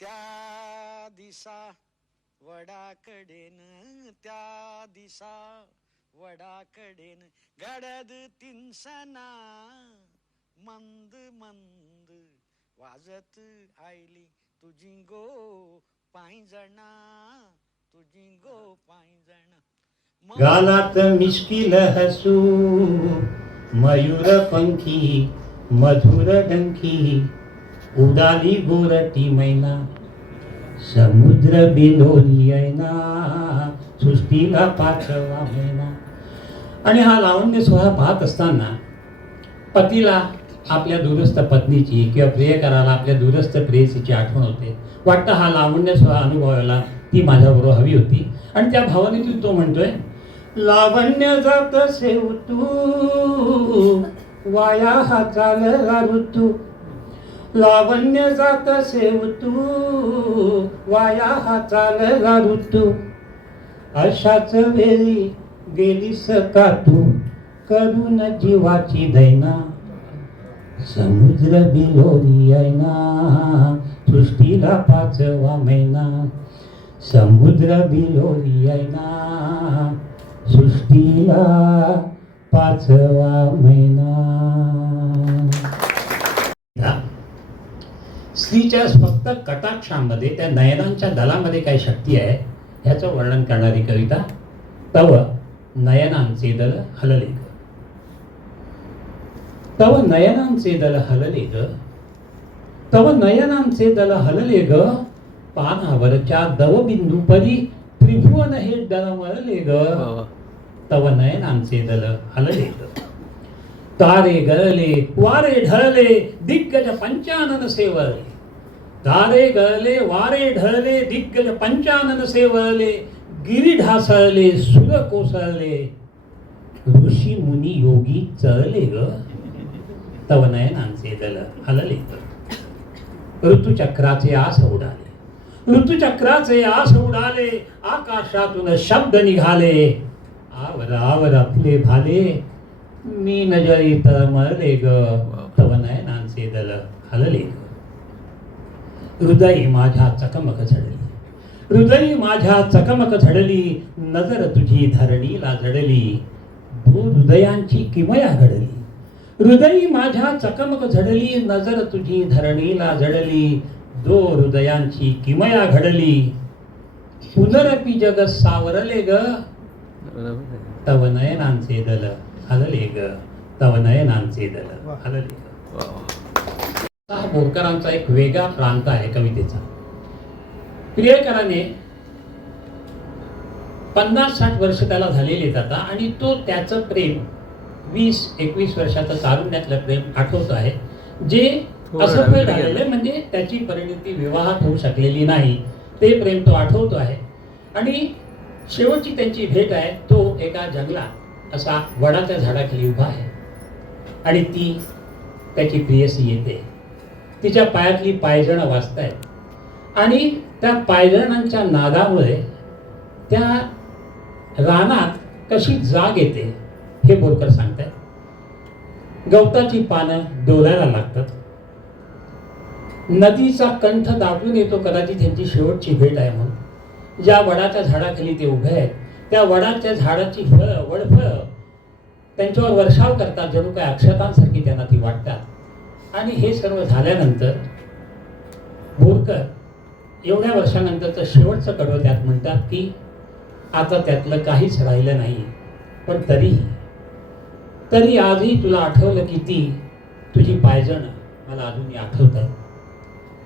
त्या दिसा वडाकडेन त्या दिसा वडाकडेन गडद तिनसना मंद मंद वाजत आयली तुझी गो पायजणा तुझी गो पायजणा गालात मिश्किल हसू मयूर पंखी मधुर डंखी उडाली गोरटी मैना समुद्र बिलोली ऐना सृष्टीला पाचवा महिना. आणि हा लावण्य सोहळा पाहत असताना पतीला आपल्या दूरस्थ पत्नीची किंवा प्रियकराला आपल्या दूरस्थ प्रेयसीची आठवण होते. वाटतं हा लावण्य सोहळा अनुभवायला ती माझ्याबरोबर हवी होती. आणि त्या भावनेतून तो म्हणतोय, लावण्य जात सेव तू वाया हा चालला ऋतू. लावण्य जात सेव तू वाया हा चालला ऋतू. अशाच वेळी गेलीस का तू करून जीवाची दैना. समुद्र बिलोरी ऐना सृष्टीला पाचवा महिना. समुद्र बिलोरी ऐना सृष्टीला पाचवा महिना. स्त्रीच्या फक्त कटाक्षामध्ये त्या नयनांच्या दलामध्ये काय शक्ती आहे ह्याचं वर्णन करणारी कविता. तव नयनांचे दल हलले ग. तव नयनांचे दल हलले ग. तव नयनांचे दल हलले ग. पानावरच्या दवबिंदू परी त्रिभुवन हे डळमळले ग. तव नयनांचे दल हलले ग. तारे गळले वारे ढळले दिग्गज पंचानन सेवळले. तारे गळले वारे ढळले दिग्गज पंचानन सेवळले. गिरी ढासळले सुर कोसळले ऋषी मुनी योगी चळले ग. तव नयनांचे दल हलले ग. ऋतुचक्राचे आस उडाले ऋतुचक्राचे आस उडाले. आकाशातून शब्द निघाले. आवर आवर आपले भाले मी नजरी तळमळले ग. तव नयनांचे दल हलले ग. हृदय माझ्या चकमक झडली हृदय माझ्या चकमक झडली. नजर तुझी धरणीला जडली. दूर हृदयांची किमया घडली. हृदय माझ्या चकमक झडली. नजर तुझी धरणीला जडली. दो हृदयांची किमया घडली. पुनरपि जग सावरले ग. तव नयनांचे दल हलले ग. तव नयनांचे दल हलले ग. हा बोरकरांचा एक वेगळा प्रांत आहे कवितेचा. प्रियकराने 50-60 वर्ष त्याला झालेले आता आणि तो त्याचं प्रेम 20-21 वर्षाचं तारुण्यातलं प्रेम आठवत आहे जे असफल झालेलं म्हणजे त्याची परिणती विवाहात होऊ शकलेली नाही. ते प्रेम तो आठवतो आहे. आणि शेवटची त्यांची भेट आहे. तो एका जंगलात असा वडाच्या झाडाखाली उभा आहे आणि ती त्याची प्रियसी येते. तिच्या पायातली पायजणं वाजतायत आणि त्या पायजणांच्या नादामुळे त्या रानात कशी जाग येते हे बोरकर सांगतायत. गवताची पानं डोलायला लागतात. नदीचा कंठ दाटून येतो. कदाचित त्यांची शेवटची भेट आहे म्हणून. ज्या वडाच्या झाडाखाली ते उभे आहेत त्या वडाच्या झाडाची फळं वडफळं त्यांच्यावर वर्षाव करतात. जणू काय अक्षतांसारखी त्यांना ती वाटतात. आणि हे सर्व झाल्यानंतर बोरकर एवढ्या वर्षानंतरचं शेवटचं कडवं त्यात म्हणतात की आता त्यातलं काहीच राहिलं नाही. पण तरी आजही तुला आठवलं की ती तुझी पायजण मला अजूनही आठवत आहे.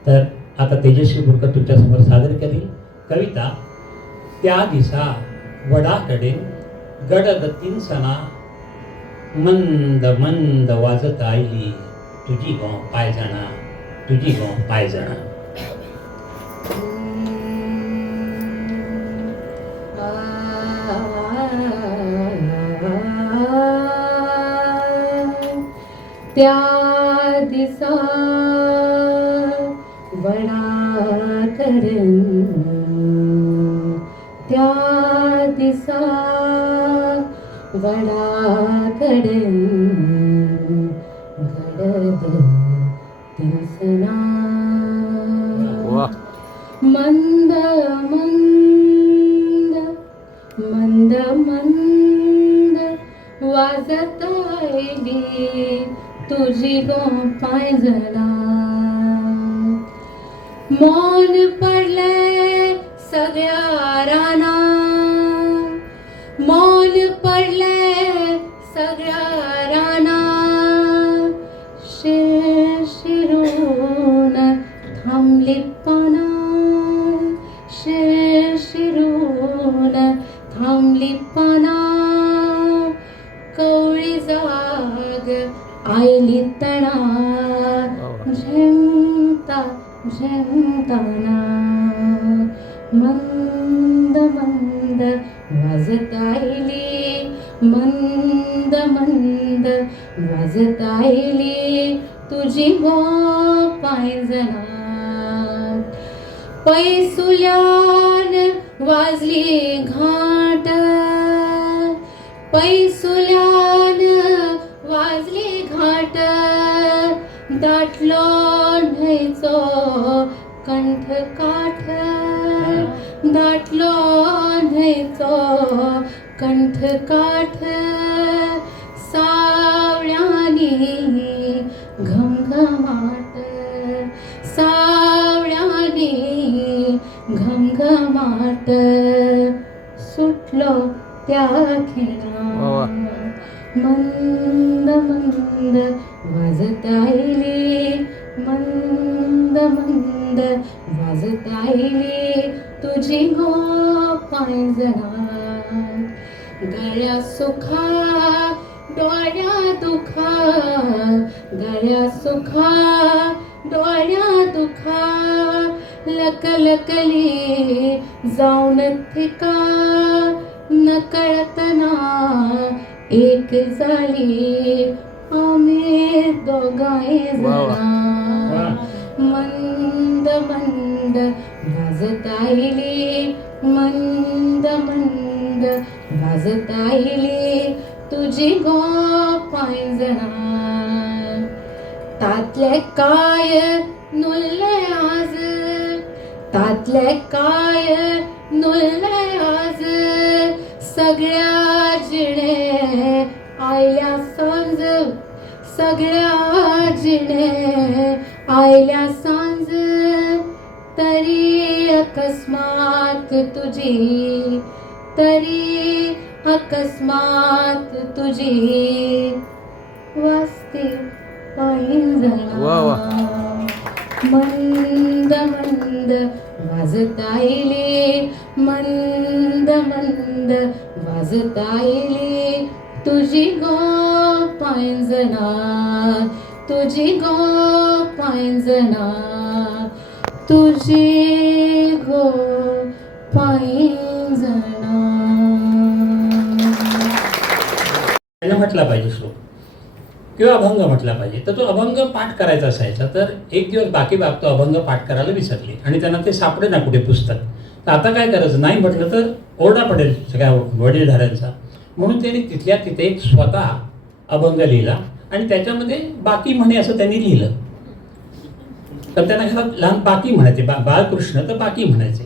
तर आता तेजस्वी बोरकर तुमच्यासमोर सादर करील कविता त्या दिसा वडाकडे गडद तिनसना मंद मंद वाजत आयली तुझी गो पायजणा तुझी गो पायजणा. त्या दिसा वडाकडे त्या दिसा वडाकडे गडद तिनसना मंद मंद मंद मंद वाजत आयली तुझी गो पायजणा. मौन पडलंय सगळ्या राना, मौन पडलंय सगळ्या राना. शिरून थांबली पाना, शिरून थांबली पाना. कवळी जाग आयली तणा, झेमता झेमताना. मंद मंद वाजत आयली, मंद मंद वाजत आयली तुझी गो पायजणा. पैसुल्यान वाजली घाट, पैसुल्यान वाजली घाट. दाटलो न्हंयचो कंठ काठ, दाटलो न्हंयचो कंठ काठ. सावळ्यांनी घमघमाट, सावळ्यांनी घमघमाट. सुटलो त्या खिणा, मंद मंद वाजत आयली, मंद मंद वाजत आयली तुझी गो पायजणा. गळ्या सुखा डोळ्या दुखा, गळ्या सुखा डोळ्या दुखा. लकलकली जाऊन थिका, नकळतना एक झाली आम्ही दोघाही जणा. मंद मंद वाजत आयली, मंद मंद वाजत आयली तुझी गो पायजणा. तातले काय नुल्ले आज, तातले काय नुल्ले आज. सगळ्या जिणे आयल्या सांज, सगळ्या जिणे आयल्या सांज. तरी अकस्मात तुझी, तरी अकस्मात तुझी वाजते पायजणा. मंद मंद वाजत आयली, मंद मंद वाजत आयली तुझी गो पायजणा, तुझी गो पायजणा, तुझी गो पायजणा. म्हटला पाहिजे श्लोक किंवा अभंग म्हटला पाहिजे. तर तो अभंग पाठ करायचा असायचा. तर एक दिवस बाकी बाप तो अभंग पाठ करायला विसरले आणि त्यांना ते सापडे ना कुठे पुस्तक. तर आता काय करायचं, नाही म्हटलं तर ओरडा पडेल सगळ्या वडीलधाऱ्यांचा. म्हणून त्यांनी तिथल्या तिथे एक स्वतः अभंग लिहिला आणि त्याच्यामध्ये बाकी म्हणे असं त्यांनी लिहिलं. तर त्यांना घरात लहान बाकी म्हणायचे, बाळकृष्ण तर बाकी म्हणायचे.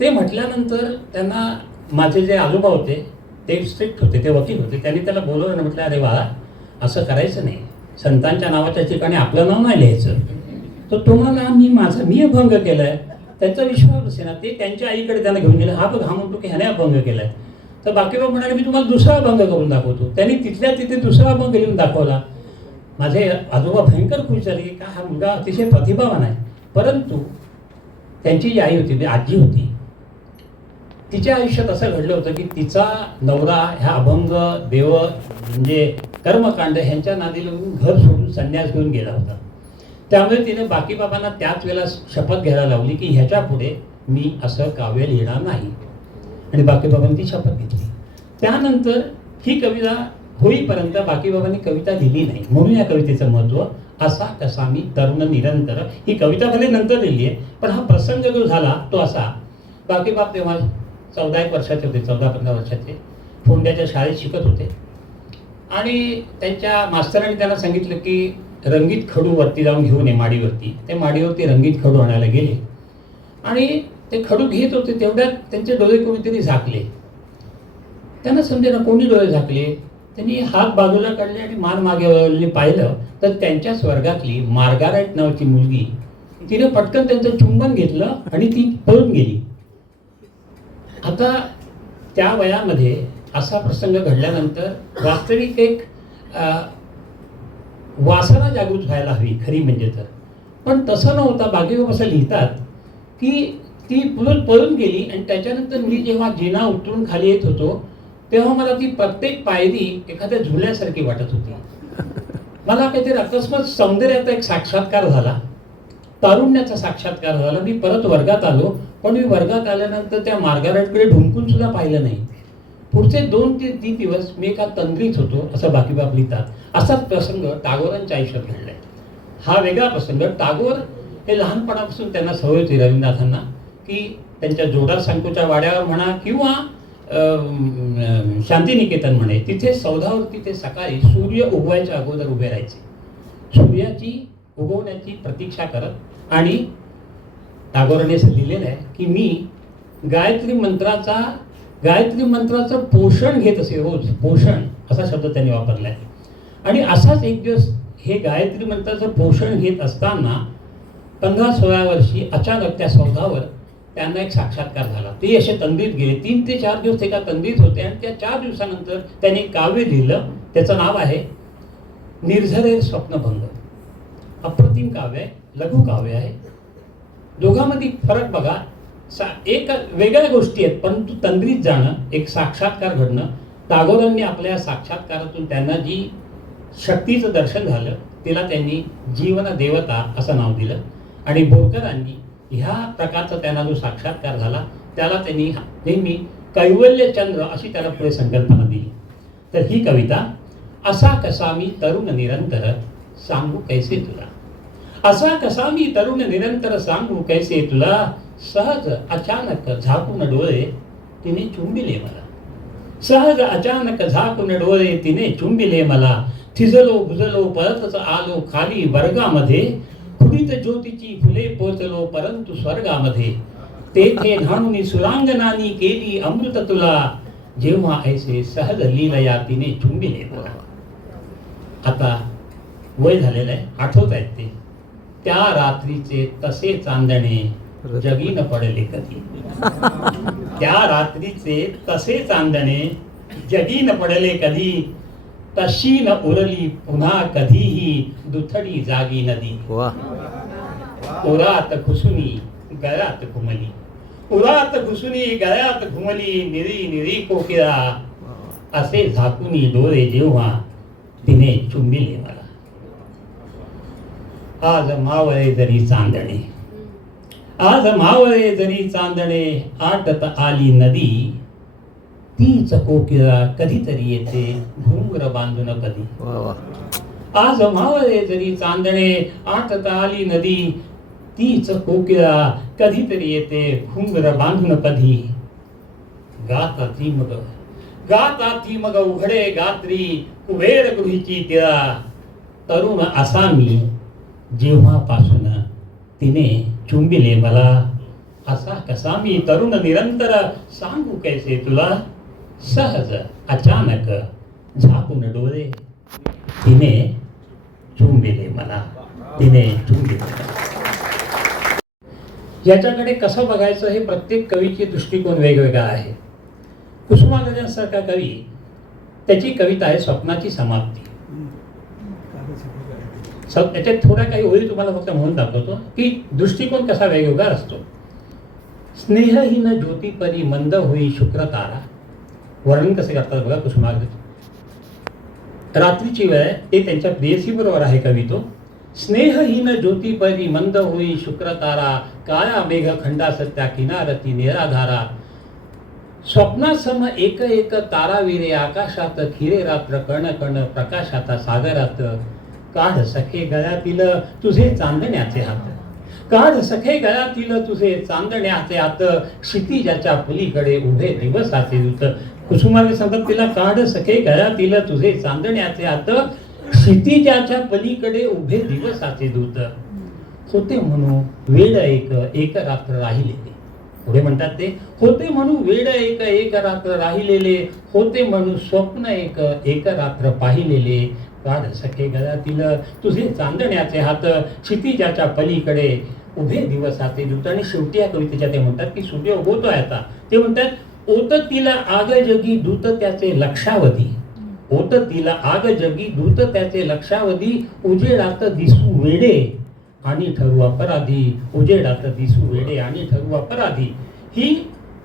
ते म्हटल्यानंतर त्यांना माझे जे आजोबा होते ते स्ट्रिक्ट होते, ते वकील होते. त्यांनी त्याला बोलवलं आणि म्हटलं, अरे बाळा असं करायचं नाही, संतांच्या नावाच्या ठिकाणी आपलं नाव नाही लिहायचं. तर तो म्हणाला, मी अभंग केलाय. त्यांचा विश्वास असे ना, ते त्यांच्या आईकडे त्यांना घेऊन गेले. हा बघ, हा म्हणतो की ह्याने अभंग केलाय. तर बाकीबाब म्हणाले, मी तुम्हाला दुसरा अभंग करून दाखवतो. त्यांनी तिथल्या तिथे दुसरा अभंग लिहून दाखवला. माझे आजोबा भयंकर खुश झाले की का हा मुलगा अतिशय प्रतिभावान आहे. परंतु त्यांची जी आई होती, ती आजी होती, तिच्या आयुष्यात असं घडलं होतं की तिचा नवरा ह्या अभंग, देव म्हणजे कर्मकांड ह्यांच्या नादी लागून घर सोडून संन्यास घेऊन गेला होता. त्यामुळे तिने बाकीबाबांना त्याच वेळेला शपथ घ्यायला लावली की ह्याच्या पुढे मी असं काव्य लिहिणार नाही. आणि बाकीबाबांनी ती शपथ घेतली. त्यानंतर ही कविता होईपर्यंत बाकीबाबांनी कविता लिहिली नाही. म्हणून या कवितेचं महत्त्व. असा कसा मी तरुण निरंतर, ही कविता भले नंतर लिहिली आहे, पण हा प्रसंग जो झाला तो असा. बाकीबाब तेव्हा 14-1 वर्षाचे होते, 14-15 वर्षाचे. फोंड्याच्या शाळेत शिकत होते आणि त्यांच्या मास्तरांनी त्यांना सांगितलं की रंगीत खडू वरती जाऊन घेऊन ये माडीवरती. ते माडीवरती रंगीत खडू आणायला गेले आणि ते खडू घेत होते तेवढ्यात त्यांचे डोळे कोणीतरी झाकले. त्यांना समजेना कोणी डोळे झाकले. त्यांनी हात बाजूला काढले आणि मान मागे वळवले. पाहिलं तर त्यांच्या स्वर्गातली मार्गारेट नावाची मुलगी, तिने पटकन त्यांचं चुंबन घेतलं आणि ती पळून गेली. आता त्या वयामध्ये असा प्रसंग घडल्यानंतर वास्तविक एक वासना जागृत व्हायला हवी खरी म्हणजे तर. पण तसं नव्हता. बाकीवर असं लिहितात की ती पळून गेली आणि त्याच्यानंतर मी जेव्हा जिना उतरून खाली येत होतो तेव्हा मला ती प्रत्येक पायरी एखाद्या झुल्यासारखी वाटत होती. मला काहीतरी अकस्मात सौंदर्याचा एक साक्षात्कार झाला, तारुण्याचा साक्षात्कार झाला. मी परत वर्गात आलो, पण मी वर्गात आल्यानंतर त्या मार्गारेटकडे ढुंकून सुद्धा पाहिलं नाही. पुढचे 2 ते 3 दिवस मी एका तंद्रीत होतो असं बाकीबाब लिहितात. असाच प्रसंग टागोरांच्या आयुष्यात घडलाय. हा वेगळा प्रसंग. टागोर हे लहानपणापासून त्यांना सवय होती रवींद्रनाथांना की त्यांच्या जोडा संकोच्या वाड्यावर म्हणा किंवा शांतिनिकेतन म्हणे, तिथे सौधावरती ते सकाळी सूर्य उगवायच्या अगोदर उभे राहायचे, सूर्याची उगवण्याची प्रतीक्षा करत. आणि टागोरांनी असं लिहिलेलं आहे की मी गायत्री मंत्राचं पोषण घेत असे. रोज पोषण असा शब्द त्यांनी वापरला आहे. आणि असाच एक दिवस हे गायत्री मंत्राचं पोषण घेत असताना 15-16 वर्षी अचानक त्या सौधावर त्यांना एक साक्षात्कार झाला. ते असे तंद्रीत गेले. 3 ते 4 दिवस एका तंद्रीत होते आणि त्या 4 दिवसानंतर त्यांनी काव्य लिहिलं. त्याचं नाव आहे निर्झरे स्वप्नभंग. अप्रतिम काव्य आहे, लघु काव्य आहे. दोघांमध्ये फरक बघा. एक वेगळ्या गोष्टी आहेत, परंतु तंद्रीत जाणं, एक साक्षात्कार घडणं. टागोरांनी आपल्या साक्षात्कारातून त्यांना जी शक्तीचं दर्शन झालं तिला त्यांनी जीवन देवता असं नाव दिलं. आणि बोरकरांनी ह्या प्रकारचा त्यांना जो साक्षात्कार झाला त्याला त्यांनी नेहमी कैवल्यचंद्र अशी त्याला पुढे संकल्पना दिली. तर ही कविता, असा कसा मी तरुण निरंतर सांगू कैसे तुला, असा कसा मी तरुण निरंतर सांगू कैसे तुला, सहज अचानक झाकून डोळे तिने चुंबिले मला, सहज अचानक झाकून डोळे तिने चुंबिले मला, थिजलो भुजलो परतच आलो खाली वर्गामध्ये, खुडीत ज्योतीची फुले पोचलो परंतु स्वर्गामध्ये, तेथे न्हाणून सुरांगनानी केली अमृत तुला, जेव्हा ऐसे सहज लीलया तिने चुंबिले मला. आता वय झालेलं आहे, आठवत आहेत ते. त्या रात्रीचे तसे चांदणे जगी न पडले कधी, त्या रात्रीचे तसे चांदणे जगी न पडले कधी, तशी न उरली पुन्हा कधीही दुथडी जागी नदी. उरात घुसुनी गळ्यात घुमली, उरात घुसुनी गळ्यात घुमली, निरी निरी कोकिळा असे झाकुनी डोळे जेव्हा तिने चुंबिले मला. आज मावळे जरी चांदणे, आज मावळे जरी चांदणे, आटत आली नदी, तीच कोकिळा कधीतरी येते घुंगर बांधून कधी. आज मावळे जरी चांदणे, आटत आली नदी, तीच कोकिळा कधीतरी येते घुंगर बांधून कधी. गाता ती मग उघडे गात्री कुबेर गृहीची तिळा, तरुण असा मी जेव्हापासून तिने चुंबिले मला, असा कसा मी तरुण निरंतर सांगू कैसे तुला, सहज अचानक झाकून डोळे तिने चुंबिले मला, तिने चुंबिले मला. याच्याकडे कसं बघायचं हे प्रत्येक कवीची दृष्टिकोन वेगवेगळा आहे. कुसुमाग्रजांसारखा कवी, त्याची कविता आहे स्वप्नाची समाप्ती. त्याच्यात थोड्या काही ओळी तुम्हाला फक्त म्हणून दाखवतो की दृष्टिकोन कसा वेगवेगळा असतो. स्नेहहीन ज्योतिपरी मंद होई शुक्र तारा. वर्णन कसे करतात बघा कुसुमाग्रज. रात्रीची वेळ, ते त्यांच्या प्रेयसी बरोबर आहे कवी तो. स्नेहहीन ज्योतिपरी मंद होई शुक्र तारा, काळा मेघ खंडासत्या किनारती निराधारा, स्वप्नासम एक एक ताराविरे आकाशात, खिरे रात्र कण कण प्रकाशाता सागरात, काढ सखे गळ्यातील तुझे चांदण्याचे हात, काढ सखे गळ्यातील तुझे चांदण्याचे हात, क्षितिजाच्या पलीकडे उभे दिवसाचे दूत. कुसुमाग्रज सांगतात तिला, काढ सखे गळ्यातील तुझे चांदण्याचे हात, क्षितिजाच्या पलीकडे उभे दिवसाचे दूत. होते म्हणू वेड एक रात्र राहिलेले. पुढे म्हणतात ते होते म्हणू वेड एक रात्र राहिलेले, होते म्हणू स्वप्न एक रात्र पाहिलेले, काढ सखे गळ्यातील तुझे चांदण्याचे हात, क्षितिजाच्या पलीकडे उभे दिवसाचे दूत. आणि शेवटी या कवितेच्या ते म्हणतात की सूर्य उगवतोय आता. ते म्हणतात ओत तिला आग जगी दूत त्याचे लक्षावधी, ओत तिला आग जगी दूत त्याचे लक्षावधी, उजेडात दिसू वेडे आणि ठरू अपराधी, उजेडात दिसू वेडे आणि ठरू अपराधी. ही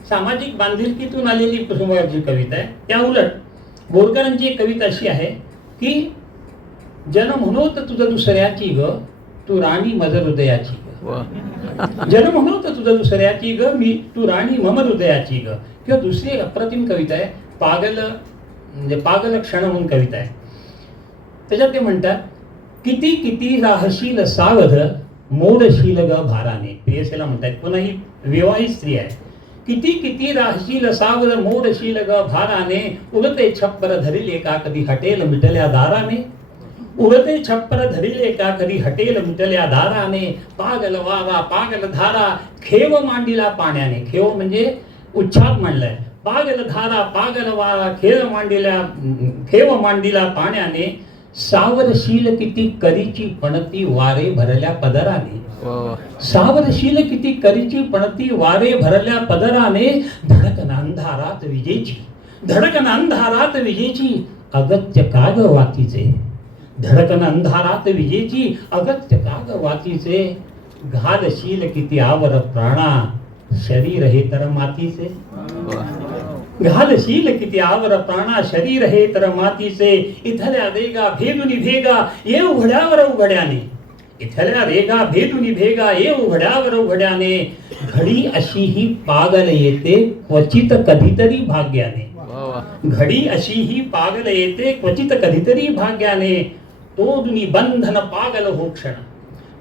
सामाजिक बांधिलकीतून आलेली कुसुमाग्रजची कविता आहे. त्या उलट बोरकरांची एक कविता अशी आहे की जन म्हणोत तुझं दुसऱ्याची ग, तू राणी मज हृदयाची ग. जन म्हणोत तुझं दुसऱ्याची ग, मी तू राणी मम हृदयाची ग. किंवा दुसरी एक अप्रतिम कविता आहे पागल, म्हणजे पागल क्षण म्हणून कविता आहे. त्याच्यात ते म्हणतात किती किती राहशील सावध, मोडशील ग भाराने. प्रियसेला म्हणतात, पुन्हा ही विवाहित स्त्री आहे. किती किती राहशील सावध, मोडशील ग भाराने, उगते छप्पर धरिले का कधी हटेल मिटल्या दाराने, उगते छप्पर धरिले का कधी हटेल मिटल्या दाराने, पागल वारा पागल धारा, खेव मांडीला पाण्याने. खेव म्हणजे उच्छाद मांडलाय. पागल धारा पागल वारा, खेव मांडीला पाण्याने, सावरशील किती करीची पणती वारे भरल्या पदराने. सावरशील किती करीची पणती वारे भरल्या पदराने, धडकन अंधारात विजेची, धडकन अंधारात विजेची, अगत्य काग वातीचे, धडकन अंधारात विजेची, अगत्य काग वातीचे, घालशील किती आवर प्राणा, शरीर हे तर मातीचे. घालशील किती आवर प्राणा, शरीर हे तर मातीचे, इथल्या रेगा भेदुनी भेगा ये उघड्यावर उघड्याने, इथल्या रेगा भेदुनी भेगा ये उघड्यावर उघड्याने, घडी अशी ही पागल येते क्वचित कधीतरी भाग्याने. घडी अशी ही पागल येते क्वचित कधीतरी भाग्याने, तोडुनी बंधन पागल हो क्षण,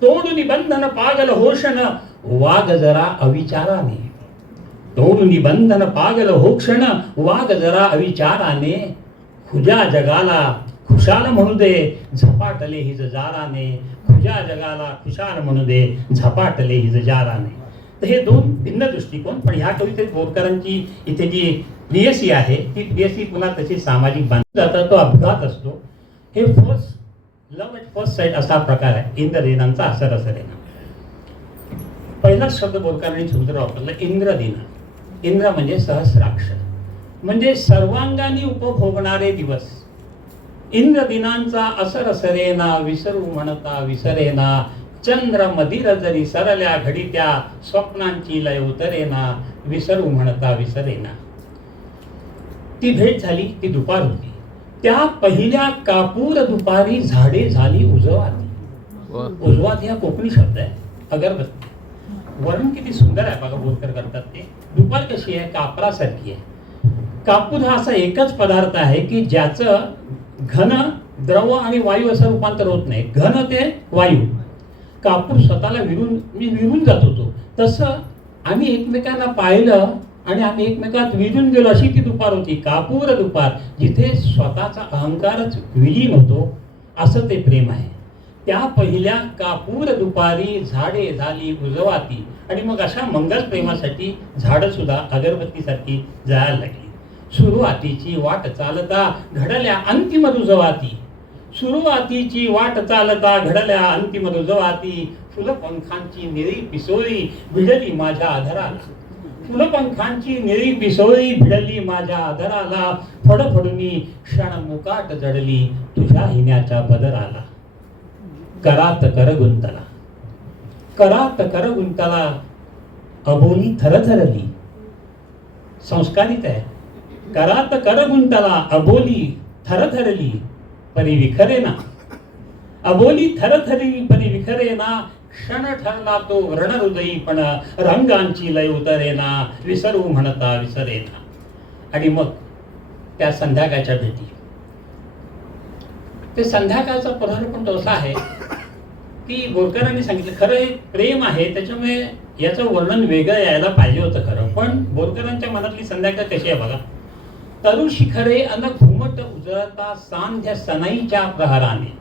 तोडुनी बंधन पागल हो क्षण, वाग जरा अविचाराने, तोडुनी बंधन पागल हो क्षण, वाग जरा अविचाराने, खुजा जगाला खुशाल म्हणू दे झपाटले हिज जाराने, खुजा जगाला खुशाल म्हणू दे झपाटले हिज जाराने. तर हे दोन भिन्न दृष्टिकोन. पण ह्या कवितेत बोरकरांची इथे जी प्रियसी आहे ती प्रियसी पुन्हा तशी सामाजिक बांधली जातात, तो अपघात असतो. हे first love at first sight असा प्रकार आहे इंद्रदेनांचा. असरेना पहिलाच शब्द बोरकरांनी सुंदर वापरला, इंद्रदेना. इंद्र म्हणजे सहस्राक्ष, म्हणजे सर्वांगाने उपभोगणारे दिवस. इंद्रदिनांचा असरेना, विसरू म्हणता विसरेना, चंद्र मदिर जरी सरल्या घडी त्या, स्वप्नांची लय उतरेना, विसरू म्हणता विसरेना. ती भेट झाली, ती दुपार होती. त्या पहिल्या कापूर दुपारी झाडे झाली उजवाती. उजवाती हा कोकणी शब्द आहे, अगरबत्ती. वर्णन किती सुंदर आहे बघा बोरकर करतात ते. दुपार कशी आहे, कापरासारखी आहे. कापूर हा असा एकच पदार्थ आहे की ज्याचं घन द्रव आणि वायू असं रूपांतर होत नाही. घन ते वायू. कापूर स्वतःला विरून जात होतो. तसं आम्ही एकमेकांना पाहिलं आणि आम्ही एकमेकात विरून गेलो, अशी ती दुपार होती. कापूर दुपार, जिथे स्वतःचा अहंकारच विलीन होतो, असं ते प्रेम आहे. त्या पहिल्या कापूर दुपारी झाडे झाली उजवाती. आणि मग अशा मंगल प्रेमासाठी झाडं सुद्धा अगरबत्तीसारखी जायला लागली. सुरुवातीची वाट चालता घडल्या अंतिम रुजवाती, सुरुवातीची वाट चालता घडल्या अंतिम रुजवाती, फुलपंखांची निळी पिसोळी भिडली माझ्या आधाराला, फुलपंखांची निळी पिसोळी भिडली माझ्या आधाराला, फडफडुनी क्षण मुकाट जडली तुझ्या हिण्याच्या बदराला. करात कर गुंतला, करात कर गुंतला, अबोली थरथरली. संस्कारित आहे. करात कर गुंतला, अबोली थरथरली परी विखरेना, अबोली थरथरली परी विखरेना, क्षण ठरला तो रणहृदयी पण रंगांची लय उतरेना, विसरू म्हणता विसरेना. आणि मग त्या संध्याकाळच्या भेटी, ते संध्याकाळचा पदार्थ पण तो असा आहे की बोरकरांनी सांगितलं खरं हे प्रेम आहे, त्याच्यामुळे याचं वर्णन वेगळं यायला पाहिजे होतं खरं. पण बोरकरांच्या मनातली संध्याकाळ कशी आहे बघा. तरु शिखरे अन घुमट उजळता सांध्य सनईच्या प्रहराने.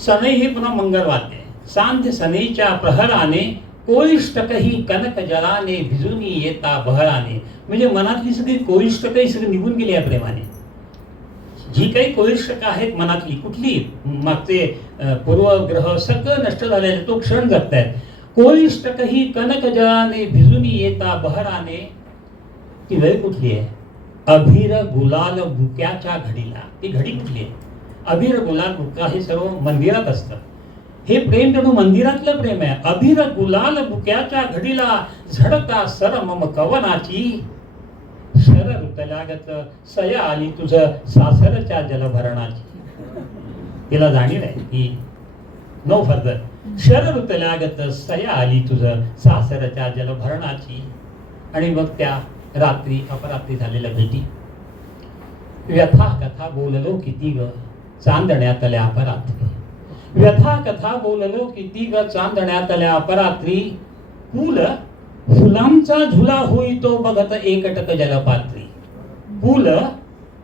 सनई हे पुन्हा मंगळवाद्य आहे. सांध्य सनेच्या प्रहराने कोळिष्टकही कनक जलाने भिजूनी येता बहराने. म्हणजे मनातली सगळी कोळिष्टकही सगळी निघून गेली या प्रेमाने. जी काही कोळिष्टक आहेत मनातली कुठली मागचे पूर्वग्रह सगळं नष्ट झालेलं तो क्षण जगतायत. कोळिष्टकही कनक जलाने भिजूनी येता बहराने. ती वेळ कुठली आहे? अभिर गुलाल बुक्याच्या घडीला. ती घडी कुठली आहे? अभिर गुलाल बुका हे सर्व मंदिरात असतं. हे प्रेम जणू मंदिरातलं प्रेम आहे. अभिर गुलाल बुक्याच्या घडीला झडता सर मम कवनाची. शर ऋतलागत सया आली तुझं सासरच्या जलभरणाची. तिला जाणीव आहे की नो फर्दर. शर ऋतलागत सया आली तुझं सासरच्या जलभरणाची. आणि मग त्या रात्री अपरात्री झालेल्या भेटी. व्यथा कथा बोललो किती ग चांदण्यातल्या अपरात्री. व्यथा कथा बोललो किती ग चांदण्यातल्या अपरात्री. फुल फुलांचा झुला होईतो बघत एकटक जलपात्री. फुल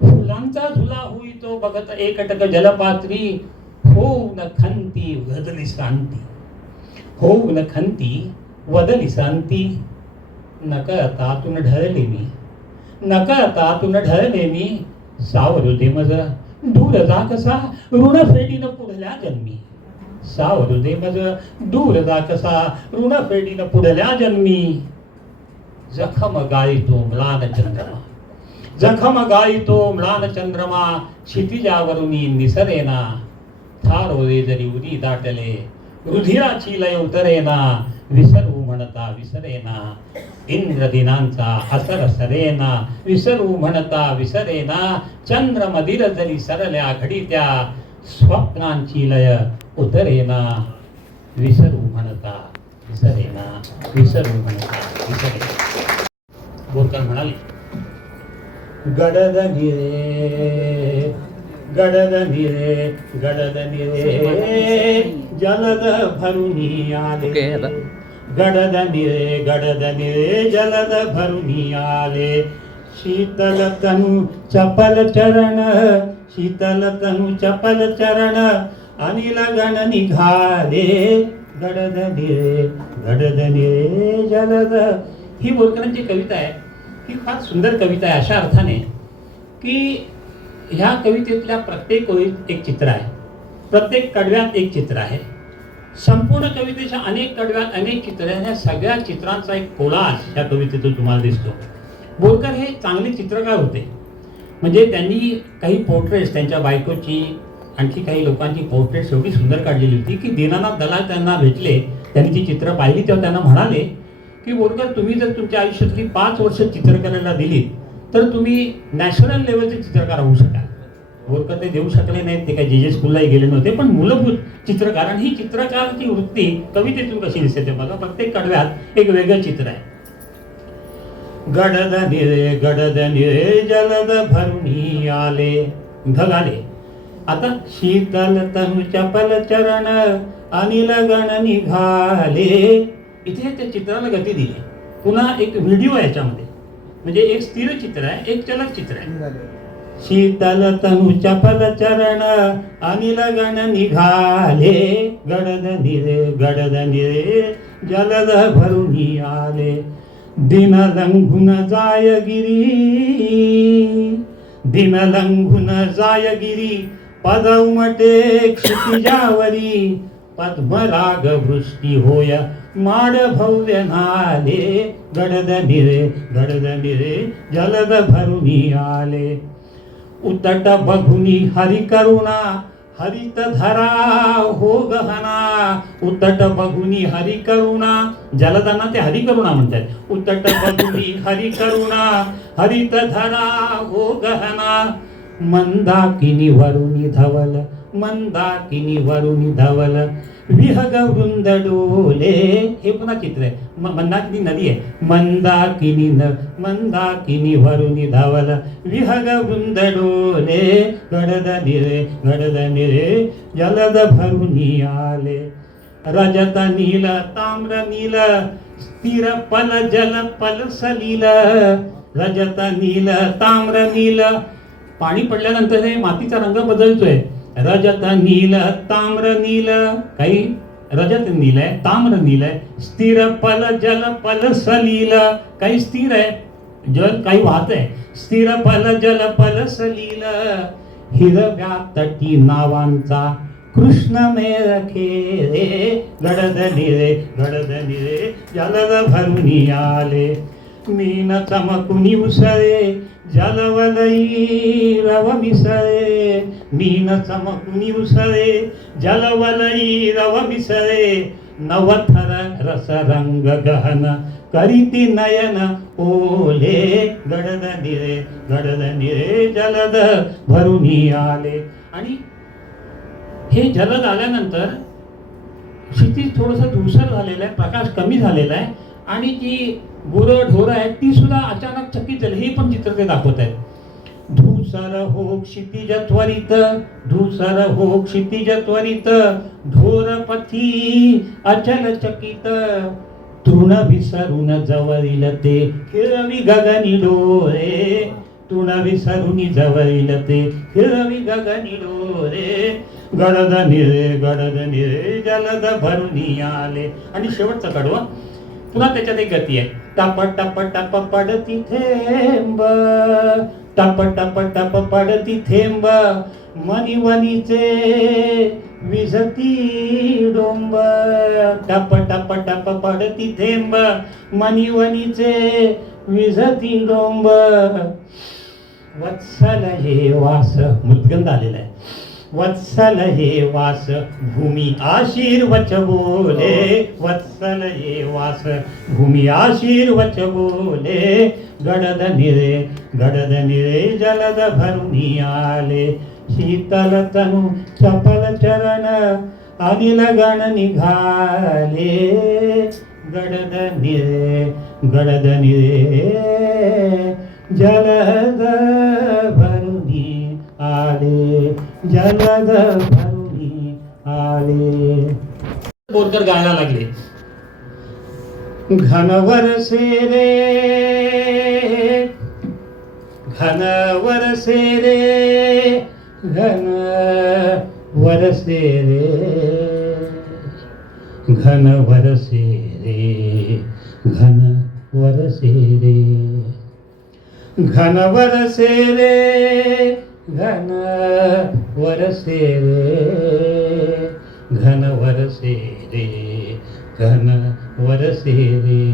फुलांचा झुला होईतो बघत एकटक जलपात्री. होऊन खंती वदली शांती. होऊन खंती वदली शांती. नकळतातून ढळले मी. नकळतातून ढळले मी. सावरू दे मज दूर जा कसा ऋण फेडीन पुढल्या जन्मी. सावरू दे मज दूर जा कसा ऋण फेडीन पुढल्या जन्मी. जखम गाळीतो म्लान चंद्रमा. जखम गाळीतो म्लान चंद्रमा. क्षितिजावरुनी निसरेना. थारोळे जरी उरी दाटले रुधिराची लय उतरेना. विसरू म्हणता विसरेना. इंद्रदिनांचा असर सरेना. विसरू म्हणता विसरेना. चंद्र मदिर जरी सरल्या घडीत्या स्वप्नांची लय उतरेना. विसरू म्हणता विसरेना. विसरू म्हणता विसरेना. बोलताना म्हणाले गडद निरे गडद निरे गडद निरे जलद भरुनी आले. गडद निरे जलद भरुनी आले. शीतल तनु चपल चरण. शीतल तनु चपल चरण. अनिल गण निघाले. गडद निरे जलद. ही बोरकरांची कविता आहे. ही फार सुंदर कविता आहे अशा अर्थाने की ह्या कवितेतल्या प्रत्येक ओळीत एक चित्र आहे. प्रत्येक कडव्यात एक चित्र आहे. संपूर्ण कवितेच्या अनेक कडव्यात अनेक चित्र आहेत. ह्या सगळ्या चित्रांचा एक कोलाज ह्या कवितेतून तुम्हाला दिसतो. बोरकर हे चांगले चित्रकार होते. म्हणजे त्यांनी काही पोर्ट्रेट्स त्यांच्या बायकोची आणखी काही लोकांची पोर्ट्रेट्स एवढी सुंदर काढलेली होती की दीनानाथ दलाल त्यांना भेटले. त्यांनी ती चित्र पाहिली तेव्हा त्यांना म्हणाले की बोरकर तुम्ही जर तुमच्या आयुष्यातली 5 वर्ष चित्रकलेला दिलीत तर तुम्ही नॅशनल लेवलचे चित्रकार होऊ शकाल. बोरकर ते देऊ शकले नाहीत. ते काही जे स्कूललाही गेले नव्हते. पण मूलभूत चित्रकार आणि ही चित्रकाराची वृत्ती कवितेतून कशी दिसते ते बघा. प्रत्येक कडव्यात एक वेगळं चित्र आहे. गडद निरे जलद भरुनी आले. ढग आले. आता शीतल तनु चपल चरण अनिल गण निघाले. इथे त्या चित्राला गती दिली. पुन्हा एक व्हिडिओ आहे याच्यामध्ये. म्हणजे एक स्थिर चित्र आहे एक चलत चित्र आहे. शीतल तनु चपल चरण अनिल गण निघाले. गडद निरे जलद भरुनी आले. दिन लंघुन जायगिरी पद उमटे क्षितिजावरी. पद्मराग वृष्टी होय माड भव्य नाले. गडद निरे जलद भरुनी आले. उतट बघुनी हरि करुणा हरित धरा हो गहना. उतट बघुनी हरि करुणा. जलदांना ते हरि करुणा म्हणतात. उतट बघुनी हरि करुणा हरित धरा हो गहना. मंदाकिनी वरुणी धवल विहग वृंद डोले. हे पुन्हा चित्र आहे. मंदाकिनी नदी आहे. मंदाकिनी वरुणी धवल विहग वृंद डोले. गडद निरे जलद भरुनी आले. रजत नील ताम्र नील स्थिर पल जल पल सलील. रजत नील ताम्र नील. पाणी पडल्यानंतर हे मातीचा रंग बदलतोय. रजत नील ताम्र नील. काही रजत नील आहे, ताम्र नील आहे, स्थिर पल जल पल सलील, काही स्थिर आहे जल, काही वाहत आहे, स्थिर पल जल पल सलील, हिरव्या तटी नावांचा कृष्ण मेरखे रे, गडद निरे जलद भरुनी आले, मीन चमकुनी उसळे जलवलई रव मिसळे, मीन चमकुनी उसळे जलवलई रव मिसळे, नवथर रस रंग गहन करीती नयन ओले, गडद निरे जलद भरुनी आले. आणि हे जलद आल्यानंतर क्षितिज थोडंसं धुसर झालेलं आहे, प्रकाश कमी झालेला आहे आणि जी गुरं ढोरं आहेत ती सुद्धा अचानक चकित झाली. हे पण चित्र ते दाखवत आहेत. धूसर हो क्षितिज त्वरित, धूसर हो क्षितिज त्वरित, ढोरपथी अचल चकित, तृण विसरून जवळील ते हिरवी गगनी डोरे, तृण विसरून जवळील ते हिरवी गगनी डोरे, गडद निरे जलद भरुनी आले. आणि शेवटचा कडवा पुन्हा त्याच्यात एक गती आहे. टप टप टप पडती थेंब, टप टप टप पडती थेंब, मनिवनीचे विझती डोंब, टप टप टप पडती थेंब, मनिवनीचे विझती डोंब, वत्सल हे वास, मृदगंध आलेला आहे, वत्सल हे वास भूमी आशीर्वच बोले, वत्सल हे वास भूमी आशीर्वच बोले, गडद निरे जलद भरुनी आले, शीतल तनु चपल चरण अनिल गण निघाले, गडद निरे जलद भरुनी आले, जलद भरुनी आले. बोलकर गायला लागले. घनवर से रे, घनवर से रे, घनवर से रे, घनवर से रे, घनवर से रे, घनवर से रे, घनवर से रे, घनवर से रे, घनवर से रे,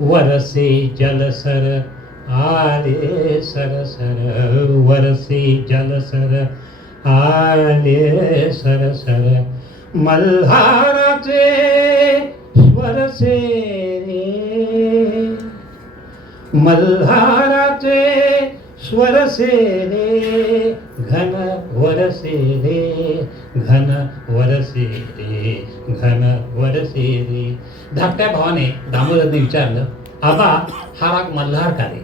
वरसे जलसर आले सरसर, वरसे जलसर आले सरसर, मल्हाराचे स्वर से रे, मल्हाराचे स्वर से रे, घन वर से रे, घन वर से रे, घन वर से रे. धाकट्या भावाने दामोदरने विचारलं, आबा हा राग मल्हार का रे?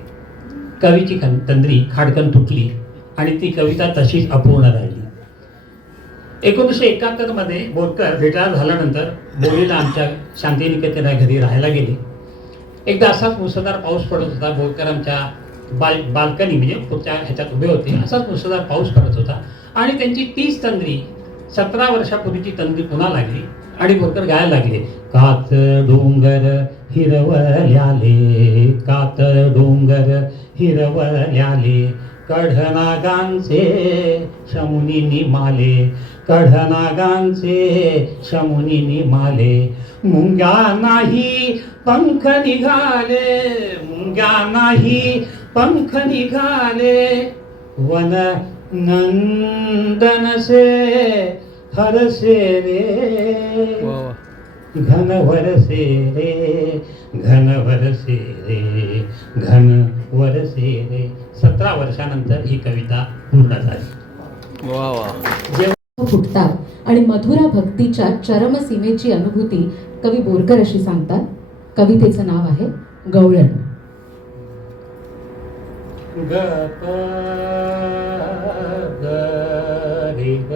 कवीची तंद्री खाडकन तुटली आणि ती कविता तशीच अपूर्ण राहिली. 1971 मध्ये बोरकर रिटायर झाल्यानंतर बोरीला आमच्या शांतिनिकेतन घरी राहायला गेले. एकदा असाच मुसळधार पाऊस पडत होता. बोरकर आमच्या बाल्कनी म्हणजे पुढच्या ह्याच्यात उभे होते. असाच मुसळधार पाऊस पडत होता आणि त्यांची 30 तंद्री 17 वर्षापूर्वीची तंद्री पुन्हा लागली आणि बोरकर गायला लागले. कात डोंगर हिरवल्याले, कात डोंगर हिरवल्याले, कढनागांचे शमुनी निमाले, कढनागांचे शमुनी निमाले, मुंग्या नाही पंख निघाले, मुंग्या नाही पंख निघाले, वन नंदन से हरसे रे, घनवर से रे, घनवर से रे, घनवर से रे. 17 वर्षानंतर ही कविता पूर्ण झाली. वा वा. फुटतात आणि मधुरा भक्तीच्या चरमसीमेची अनुभूती कवी बोरकर अशी सांगतात. कवितेचं नाव आहे गवळण. ग प ग रे ग,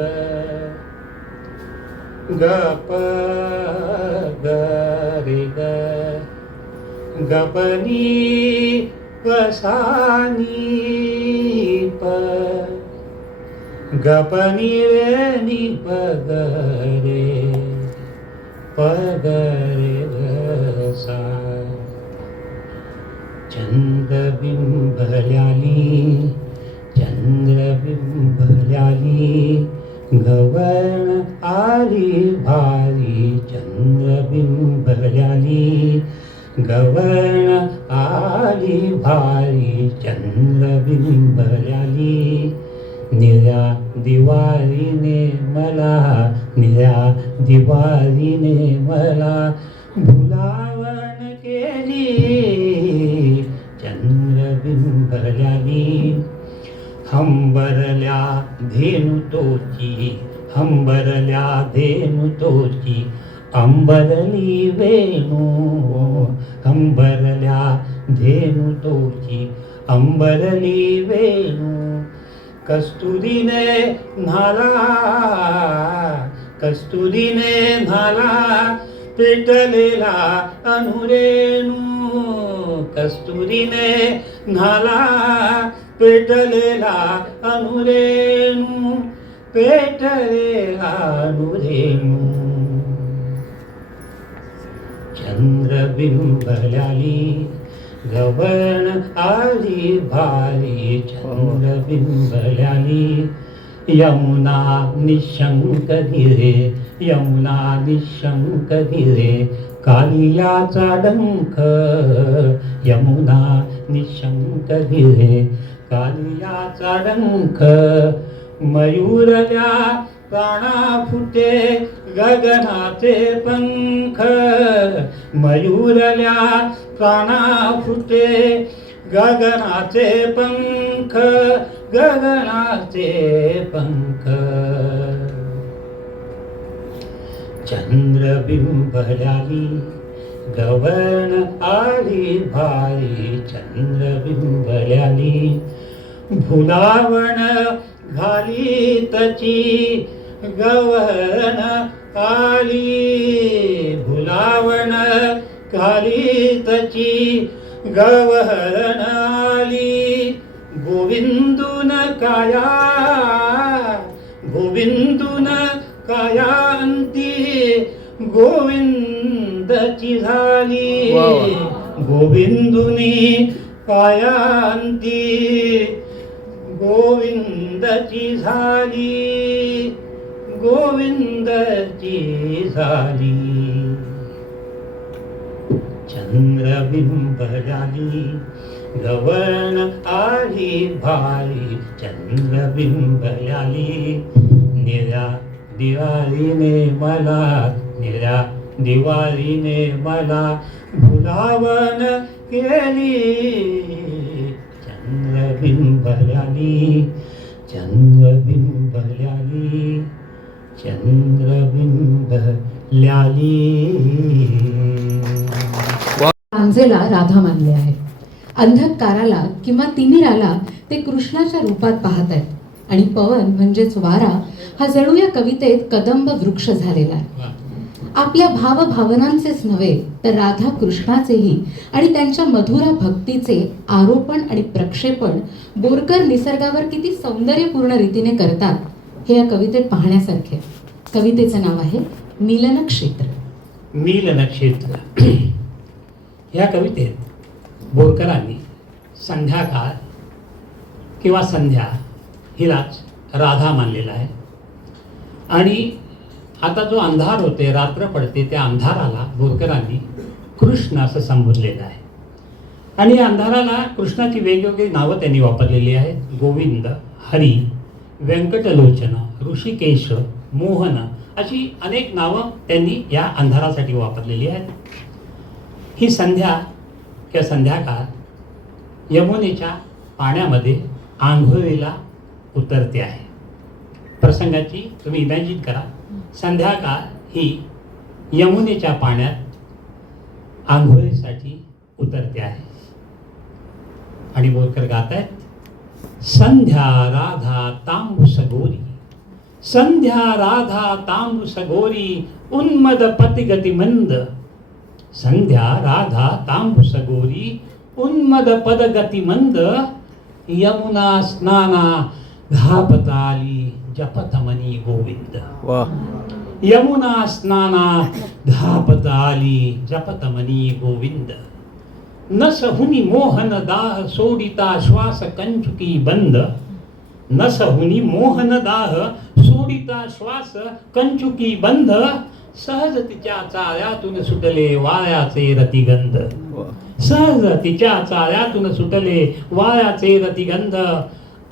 ग प ग रे ग, गपनी पसानी प, गपनी रे नि प ग रे, पगरे घसा चंद्रबिंबल्याली गवण आली भारी चंद्रबिंबल्याली गवण आली भारी चंद्रबिंबल्याली निळ्या दिवाळीने मला भुलावण केली चंद्रबिंबल्याली हंबरल्या धेनु तोची अंबरली वेणू हंबरल्या धेनु तोची अंबरली वेणू कस्तुरीने न्हाला पेटलेला अनुरेणू कस्तुरीने न्हाला पेटलेला अनुरेणू चंद्रबिंबल्याली गवण आली भारी चंद्रबिंबल्याली यमुना निशंक धीरे कालियाचा डंख यमुना निशंक धीरे कालियाचा डंख मयूरल्या प्राणा फुटे गगनाचे पंख मयूरल्या प्राणा फुटे गगनाचे पंख चंद्रबिंबल्याली गवण आली भारी चंद्रबिंबल्याली भुलावण घालीतची गवण आली भुलावण घालीतची गवहरण आली गोविंदून कायांती गोविंदची झाली गोविंदुनी कायांती गोविंदची झाली चंद्रबिंबल्याली गवण आली भारी चंद्रबिंबल्याली निळ्या दिवाळीने मला भुलावण केली चंद्रबिंबल्याली रांझेला राधा मानले आहे. अंधकाराला किंवा तिमिराला ते कृष्णाच्या रूपात पाहत आहेत आणि पवन म्हणजेच वारा हा जणू या कवितेत कदंब वृक्ष झालेला आहे. आपल्या भावभावनांचेच नव्हे तर राधा कृष्णाचेही आणि त्यांच्या मधुरा भक्तीचे आरोपण आणि प्रक्षेपण बोरकर निसर्गावर किती सौंदर्यपूर्ण रीतीने करतात हे या कवितेत पाहण्यासारखे. कवितेचं नाव आहे नीलनक्षेत्र. या कवितेत बोरकरांनी संध्याकाळ किंवा संध्या हिलाच राधा मानलेला आहे आणि आता जो अंधार होते रात्र पडते त्या अंधाराला बोरकरांनी कृष्ण असं संबोधलेलं आहे आणि या अंधाराला कृष्णाची वेगवेगळी नावं त्यांनी वापरलेली आहेत. गोविंद, हरी, व्यंकटलोचन, ऋषिकेश, मोहन अशी अनेक नावं त्यांनी या अंधारासाठी वापरलेली आहेत. ही संध्या किंवा संध्याकाळ यमुनेच्या पाण्यामध्ये आंघोळीला उतरते आहे. प्रसंगाची तुम्ही इमॅजिन करा. संध्याकाळ ही यमुनेच्या पाण्यात आंघोळीसाठी उतरते आहे आणि बोरकर गात आहेत संध्या राधा तांबूस गोरी, संध्या राधा तांबूस गोरी उन्मद पतिगती मंद, संध्या राधा तांबूस गोरी उन्मद पदगती मंद, यमुना स्नाना घापताली जपत मनी गोविंद. यमुना स्नाना धापत आली जपत मनी गोविंद. न सहुनी मोहन दाह सोडिता श्वास कंचुकी बंद. न सहुनी मोहन दाह सोडिता श्वास कंचुकी बंद. सहज तिच्या चाळ्यातून सुटले वाळ्याचे रतिगंध. सहज तिच्या चाळ्यातून सुटले वाळ्याचे रतिगंध.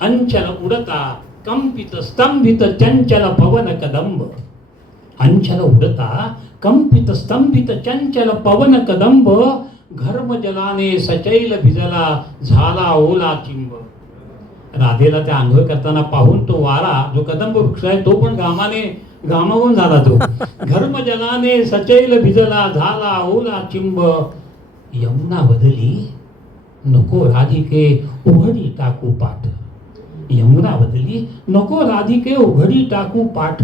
अंचल उडता कंपित स्तंभित चंचल पवन कदंब. अंचल उडता कंपित स्तंभित चंचल पवन कदंब. घर्मजलाने सचैल भिजला झाला ओला चिंब. राधेला त्या आंघोळ करताना पाहून तो वारा जो कदंब वृक्ष आहे तो पण घामावून झाला तो. घर्मजलाने सचैल भिजला झाला ओला चिंब. यमुना बदली नको राधिके उघडी टाकू पाठ. यमुना बदली नको राधिके उघडी टाकू पाठ.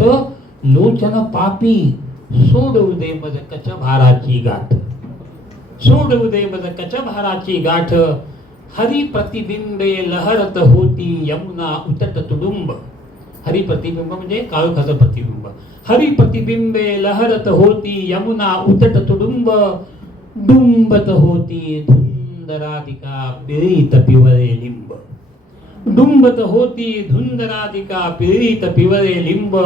लोचन पापी सोडू दे मज कचभाराची गाठ. सोडू दे मज कचभाराची गाठ. हरी प्रतिबिंबे लहरत होती यमुना उतट तुडुंब. हरी प्रतिबिंब म्हणजे काळोखाचं प्रतिबिंब. हरी प्रतिबिंबे लहरत होती यमुना उतट तुडुंब. डुंबत होती धुंद राधिका पिळीत पिवळे लिंब. डुंबत होती धुंद राधिका पिळीत पिवळे लिंब.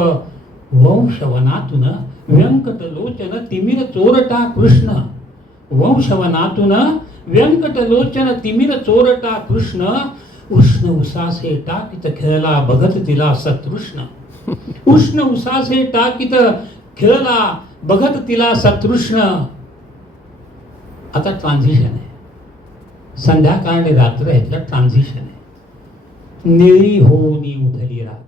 वंशवनातून व्यंकटलोचन तिमिर चोरटा कृष्ण. वंशवनातून व्यंकटलोचन तिमिर चोरटा कृष्ण. उष्ण उसासे टाकीत खेळला बघत तिला सतृष्ण. उष्ण उसासे टाकीत खेळला बघत तिला सतृष्ण. आता ट्रान्झिशन आहे. संध्याकाळ आणि रात्र ह्यातलं ट्रान्झिशन आहे. निळी होऊनी उठली राधा.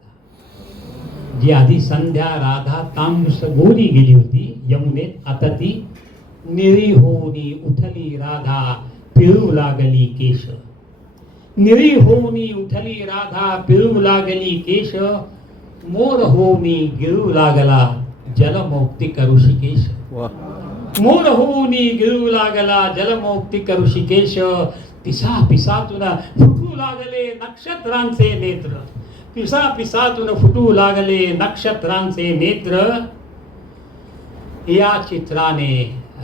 जी आधी संध्या राधा तांबूस गोरी गेली होती यमुनेत, आता ती निळी होऊनी उठली राधा पिळू लागली केश. निळी होऊनी उठली राधा पिळू लागली केश. मोर होऊनी गिळू लागला जलमौक्तिक ऋषिकेश. मोर होऊनी गिळू लागला जलमौक्तिक ऋषिकेश. पिसा पिसातून फुटू लागले नक्षत्रांचे नेत्र. पिसा पिसातून फुटू लागले नक्षत्रांचे नेत्र. या चित्राने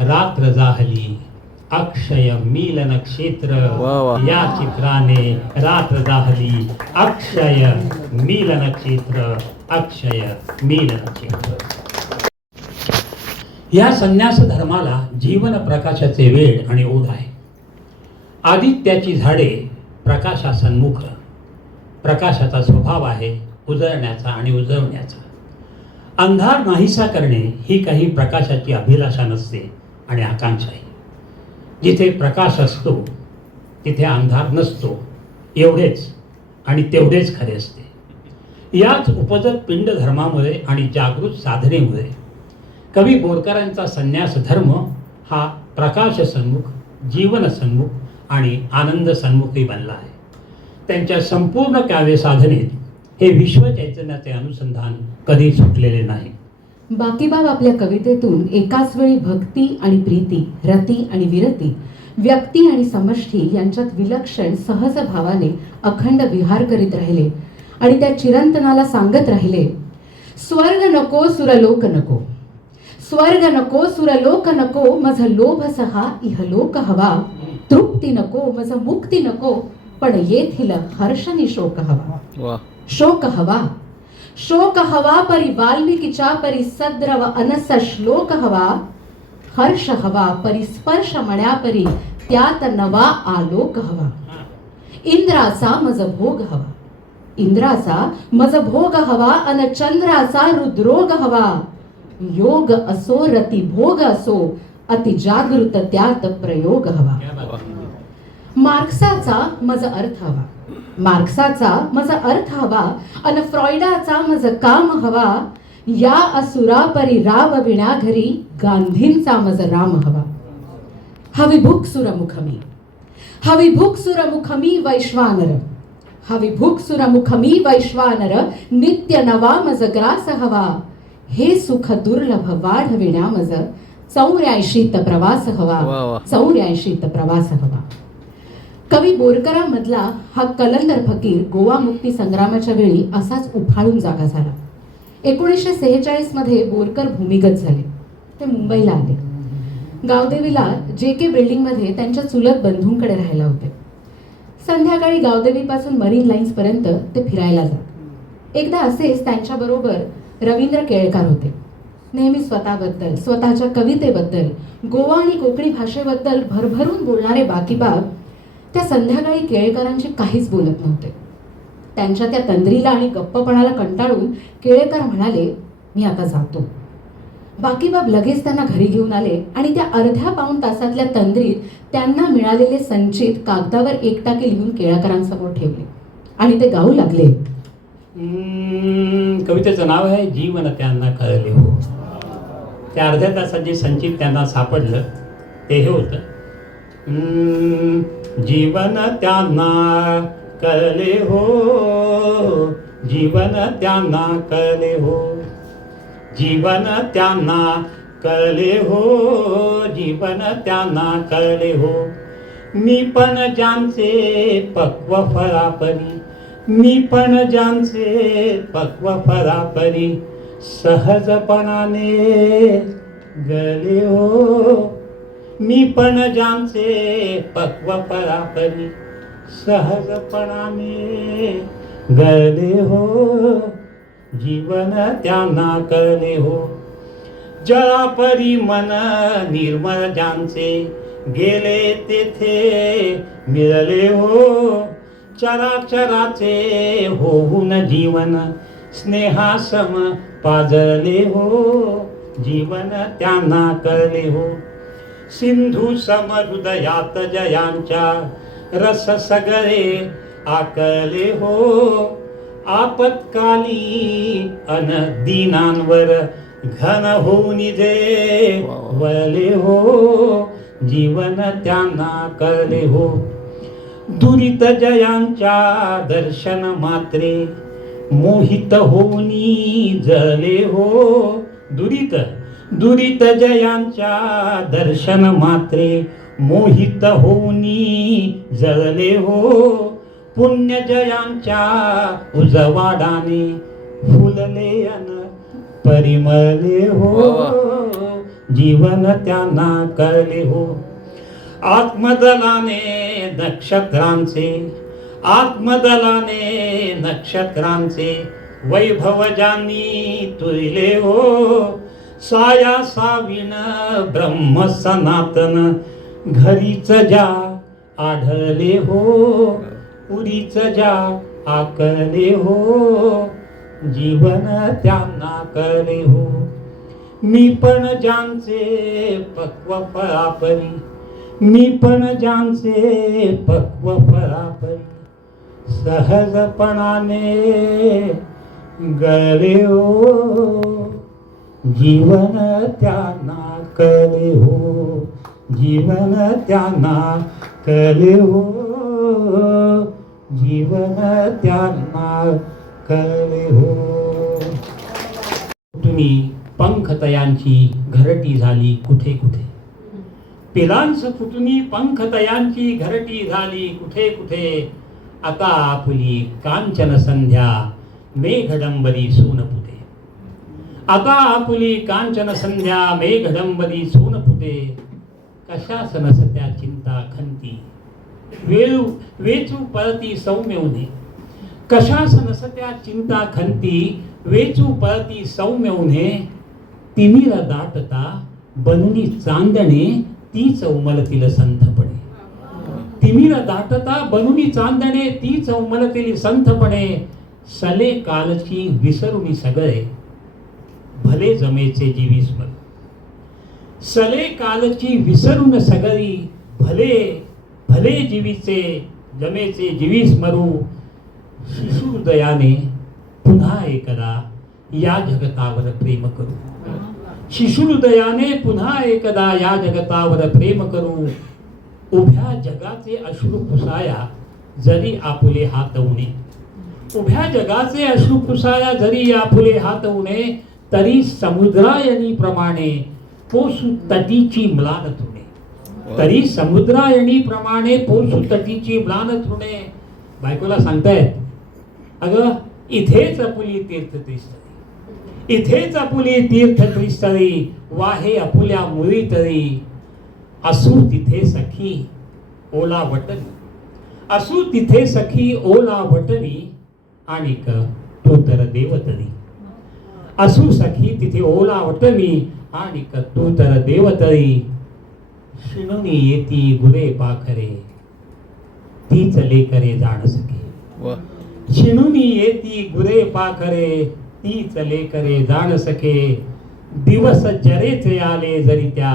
रात्र जाहली अक्षय मिलन क्षेत्र. या चित्राने रात्र जाहली अक्षय मिलन क्षेत्र. अक्षय मिलन क्षेत्र. या संन्यास धर्माला जीवन प्रकाशाचे वेळ आणि ओढ आहे. आदित्याची झाडे प्रकाशासन्मुख. प्रकाशाचा स्वभाव आहे उजळण्याचा आणि उजळण्याचा. अंधार नाहीसा करणे ही काही प्रकाशाची अभिलाषा नसते आणि आकांक्षा आहे. जिथे प्रकाश असतो तिथे अंधार नसतो एवढेच आणि तेवढेच खरे असते. याच उपजत पिंड धर्मामुळे आणि जागृत साधनेमुळे कवी बोरकरांचा संन्यास धर्म हा प्रकाश सन्मुख, जीवन सन्मुख आणि आनंद सन्मुखही बनला आहे. त्यांच्या संपूर्ण काव्य साधनेत हे विश्व चैतन्याचे अनुसंधान कधी सुटलेले नाही. बाकीबाब आपल्या कवितेतून एकाच वेळी भक्ती आणि प्रीती, रती आणि विरती, व्यक्ती आणि समष्टी यांच्यात विलक्षण सहज भावाने अखंड विहार करीत राहिले आणि त्या चिरंतनाला सांगत राहिले, स्वर्ग नको सुरलोक नको. स्वर्ग नको सुरलोक नको. मज लोभ सहा इहलोक हवा. तृप्ती नको मज मुक्ती नको. पण येथील हर्ष नि शोक हवा. शोक हवा. शोक हवा परी वाल्मिकीच्या परी सद्रव अनस श्लोक हवा. हर्ष हवा परी स्पर्श मण्यापरी त्यात नवा आलोक हवा. इंद्राचा मज भोग हवा. इंद्राचा मज भोग हवा. अन चंद्राचा रुद्रोग हवा. योग असो रती भोग असो अति जागृत त्यात प्रयोग हवा. मार्क्साचा मज अर्थ हवा. मार्क्साचा मज अर्थ हवा. अन फ्रॉइडाचा मज काम हवा. या असुरा परी राव विण्याघरी गांधींचा मज राम हवा. हवी भूक सुरमुखमी. हवी भूक सुरमुखमी वैश्वानर. हवी भूक सुरमुखमी वैश्वानर. नित्य नवा मज ग्रास हवा. हे सुख दुर्लभ वाढविण्या मज 84 प्रवास हवा. 84 प्रवास हवा. कवी बोरकरांमधला हा कलंदर फकीर गोवा मुक्ती संग्रामाच्या वेळी असाच उफाळून जागा झाला. 1946 मध्ये बोरकर भूमिगत झाले. ते मुंबईला आले. गावदेवीला JK बिल्डिंगमध्ये त्यांच्या चुलत बंधूंकडे राहायला होते. संध्याकाळी गावदेवीपासून मरीन लाईन्स पर्यंत ते फिरायला जात. एकदा असेच त्यांच्याबरोबर रवींद्र केळकर होते. नेहमी स्वतःबद्दल, स्वतःच्या कवितेबद्दल, गोवा आणि कोकणी भाषेबद्दल भरभरून बोलणारे बाकीबाब त्या संध्याकाळी केळकरांशी काहीच बोलत नव्हते. त्यांच्या त्या तंद्रीला आणि गप्पपणाला कंटाळून केळकर म्हणाले, मी आता जातो. बाकीबाब लगेच त्यांना घरी घेऊन आले आणि त्या अर्ध्या पाऊण तासातल्या तंद्रीत त्यांना मिळालेले संचित कागदावर एकटाके लिहून केळकरांसमोर ठेवले आणि ते गाऊ लागले. कवितेचं नाव आहे जीवन त्यांना कळले हो. त्या अर्ध्या तासात जे संचित त्यांना सापडलं ते हे होतं, जीवन त्यांना कळले हो, जीवन त्यांना कळले हो, जीवन त्यांना कळले हो, जीवन त्यांना कळले हो. मी पण ज्यांचे पक्व फरापरी, मी पण ज्यांचे पक्व फरापरी, सहजपणाने गले हो. मी पण ज्यांचे पक्व फरापरी, सहजपणाने गले हो, जीवन त्यांना कळले हो. जळापरी मन निर्मळ ज्यांचे, गेले तेथे मिळले हो. चराचराचे होऊन जीवन, स्नेहासम पाजले हो, जीवन त्यांना कळले हो. सिंधू सम हृदयात जयांच्या, रस सगळे आकले हो. आपत्काली अन दीनांवर घन होऊन जे वळले हो, जीवन त्यांना कळले हो. दुरित जयांच्या दर्शन मात्रे, मोहित होऊनी जळले हो. दुरित जयांच्या दर्शन मात्रे, मोहित होऊनी जळले हो. पुण्य जयांच्या उजवाडाने, फुलले अन परिमळले हो, जीवन त्यांना कळले हो. आत्मदलाने नक्षत्रांचे, आत्मदलाने नक्षत्रांचे, वैभव ज्यांनी तुळले हो. साया साविण ब्रह्म सनातन, घरीच ज्या आढळले हो, पुरीच ज्या आकळले हो, जीवन त्यांना कळले हो. मी पण ज्यांचे पक्व फरापरी, मी पण ज्यांचे पक्व फरापरी, सहजपणाने गळले हो, जीवन त्यांना कळले हो, जीवन त्यांना कळले हो, जीवन त्यांना कळले हो. तुम्ही पंख तयांची घरटी झाली कुठे कुठे, पिलांच फुटुनी पंख तयांची घरटी झाली कुठे कुठे. आता आपुली कांचन संध्या, मेघडंबरी सोनपुते. आता आपुली कांचन संध्या, मेघडंबरी सोनपुते. कशास नसत्या चिंता खंती, वेचू पळती सौम्यवने. कशास नसत्या चिंता खंती, वेचू पळती सौम्यवने. तिमिर दाटता बनुनी चांदणे, तीच उमलतील संथपणे. तिमिर दाटता बनुनी चांदणे, तीच उमलतील संथपणे. सले कालची विसरुनी सगळे, भले जमेचे जीवी स्मर. सले कालची विसरून सगळी, भले भले जीवीचे जमेचे जीवी स्मरू. शिशुहृदयाने पुन्हा एकदा या जगतावर प्रेम करू. शिशुहृदयाने पुन्हा एकदा या जगतावर प्रेम करू. उभ्या जगाचे अश्रू पुसाया जरी आपुले हात उणे. उभ्या जगाचे अश्रू पुसाया जरी आपुले हात उणे. तरी समुद्रायणी प्रमाणे पोसू तटीची म्लान तृणे. तरी समुद्रायणी प्रमाणे पोसू तटीची म्लान तृणे. बायकोला सांगतायत, अगं इथेच आपुली तीर्थतीस्थळी, इथेच आपुले तीर्थ त्रिस्थळी वाहे आपुल्या मुळी तरी असू तिथे सखी ओला वटवी असू तिथे सखी ओला वटवी आणि तो तर देवतरी असू सखी तिथे ओला वटवी आणि तू तर देवतरी शिणुनी येती गुरे पाखरे तीच लेकरे जाण सके शिणुनी येती गुरे पाखरे तीच लेकरे जाण सके दिवस जरेचे आले जरी त्या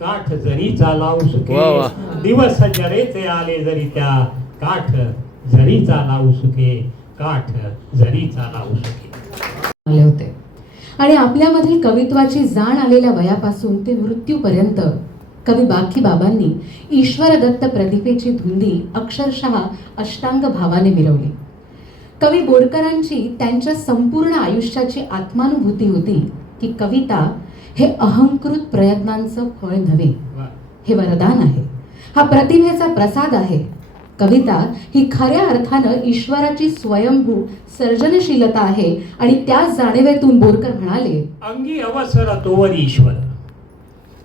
काठ जरीचा लावू सुके दिवस जरेचे आले जरी त्या काठ जरीचा लावू सुके काठ जरीचा लावू सुके आले होते आणि आपल्यामधील कवित्वाची जाण आलेल्या वयापासून ते मृत्यूपर्यंत कवी बाकी बाबांनी ईश्वर दत्त प्रतिभेची धुंदी अक्षरशः अष्टांग भावाने मिरवली. कवी बोरकरांची त्यांच्या संपूर्ण आयुष्याची आत्मानुभूती होती की कविता हे अहंकृत प्रयत्नांचं फळ नव्हे, हे वरदान आहे, हा प्रतिभेचा प्रसाद आहे. कविता ही खऱ्या अर्थानं ईश्वराची स्वयंभू सर्जनशीलता आहे आणि त्याच जाणीवेतून बोरकर म्हणाले, अंगी अवसर तोवर ईश्वर.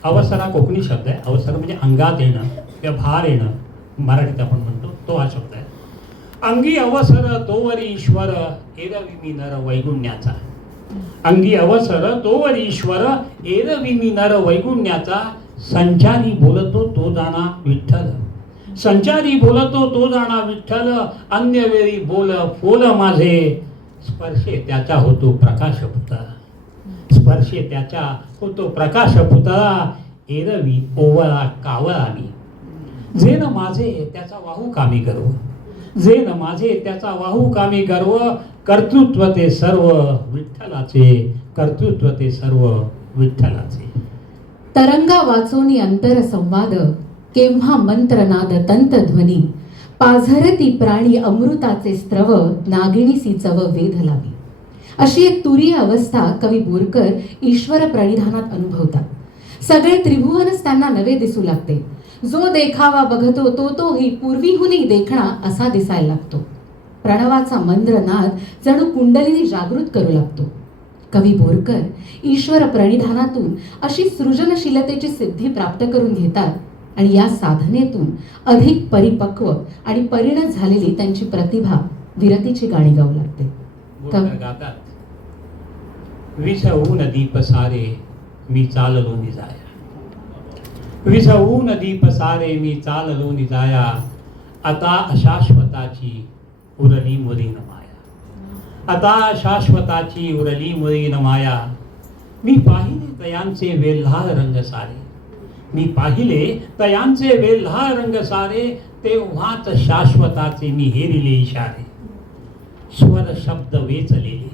अवसर हा कोकणी शब्द आहे. अवसर म्हणजे अंगात येणं किंवा भार येणं, मराठीत आपण म्हणतो तो हा शब्द आहे. अंगी अवसर तोवर ईश्वर एरवी नर वैगुण्याचा. अंगी अवसर तोवर ईश्वर एरवी नर वैगुण्याचा. संचारी बोलतो तो जाणा विठ्ठल, संचारी बोलतो तो जाणा विठ्ठल. अन्य वेळी बोल फोल माझे, स्पर्शे त्याचा होतो प्रकाश पुतळा. स्पर्शे त्याचा होतो प्रकाश पुतळा. एरवी ओवळा कावळानी, जे न माझे त्याचा वाहू कामी गर्व, जे न माझे त्याचा वाहू कामी गर्व. कर्तृत्व ते सर्व विठ्ठलाचे, कर्तृत्व ते सर्व विठ्ठलाचे. तरंगा वाचोनी अंतर संवाद, केव्हा मंत्रनाद तंतध्वनी. पाझरती प्राणी अमृताचे स्त्रव, नागिणीसी चव वेध लावी. अशी एक तुरीय अवस्था कवी बोरकर ईश्वर प्रणिधानात अनुभवतात. सगळे त्रिभुवनच त्यांना नवे दिसू लागते. जो देखावा बघतो तोही पूर्वीहुनी देखणा असा दिसायला लागतो. प्रणवाचा मंद्र नाद जणू कुंडलिनी जागृत करू लागतो. कवी बोरकर ईश्वर प्रणिधानातून अशी सृजनशीलतेची सिद्धी प्राप्त करून घेतात आणि या साधनेतून अधिक परिपक्व आणि परिणत झालेली त्यांची प्रतिभा विरतीची गाणी गाऊ लागते. गातात, विझवून दीप सारे मी चाललो निजाया. विझवून दीप सारे मी चाललो निजाया. आता अशाश्वताची उरली मुरीन माया. आता शाश्वताची उरली मुरीन माया. मी पाहिले तयांचे वेल्हाळ रंग सारे, मी पाहिले तयांचे वेल्हाळ रंग सारे. तेव्हाच शाश्वताचे मी हेरिले इशारे. स्वर शब्द वेचलेले,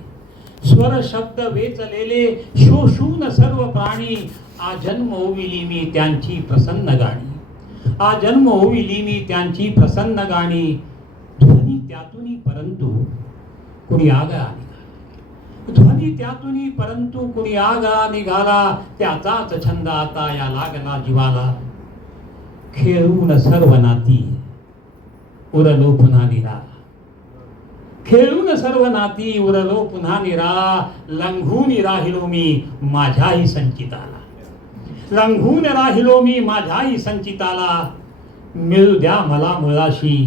स्वर शब्द वेचलेले. शोषून सर्व प्राणी आजन्म ओविली मी त्यांची प्रसन्न गाणी. आजन्म ओविली मी त्यांची प्रसन्न गाणी. ध्वनी त्यातूनी परंतु कुणी आगळा निघाला. ध्वनी त्यातूनी परंतु कुणी आगळा निघाला. त्याचाच छंद आता या लागला जीवाला. खेळून सर्व नाती उरलो पुन्हा निरा. खेळून सर्व नाती उरलो पुन्हा निरा. लंघून राहिलो मी माझ्याही संचिताला. लंघून राहिलो मी माझ्याही संचिताला. मिळू द्या मला मुळाशी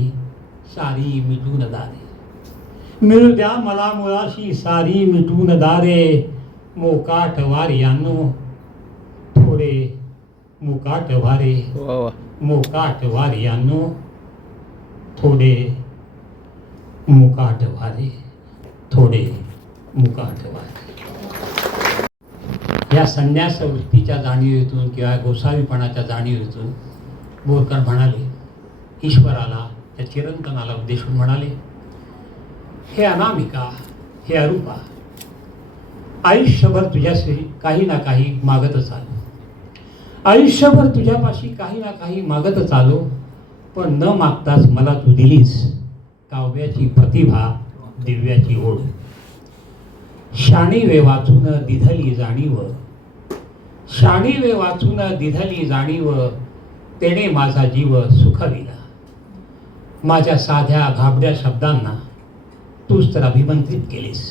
सारी मिटून दारे. मिळू द्या मला मुळाशी सारी मिटून दारे. मोकाट वार्यांनो थोडे मुकाट वारे. मोकाट वार्यांनो थोडे मुकाट वारे. थोडे मुकाट वारे. या संन्यास वृत्तीच्या जाणीवेतून किंवा गोसावीपणाच्या जाणीवेतून बोरकर म्हणाले, ईश्वराला त्या चिरंतनाला उद्देशून म्हणाले, हे अनामिका, हे अरूपा, आयुष्यभर तुझ्याशी काही ना काही मागतच आलो. आयुष्यभर तुझ्यापाशी काही ना काही मागतच आलो. पण न मागताच मला तू दिलीस काव्याची प्रतिभा, दिव्याची ओढ. शाणीवे वाचून दिधली जाणीव, शाणीवे वाचून दिधली जाणीव. तेने माझा जीव सुखविला. माझ्या साध्या घाबड्या शब्दांना तूच तर अभिमंत्रित केलीस.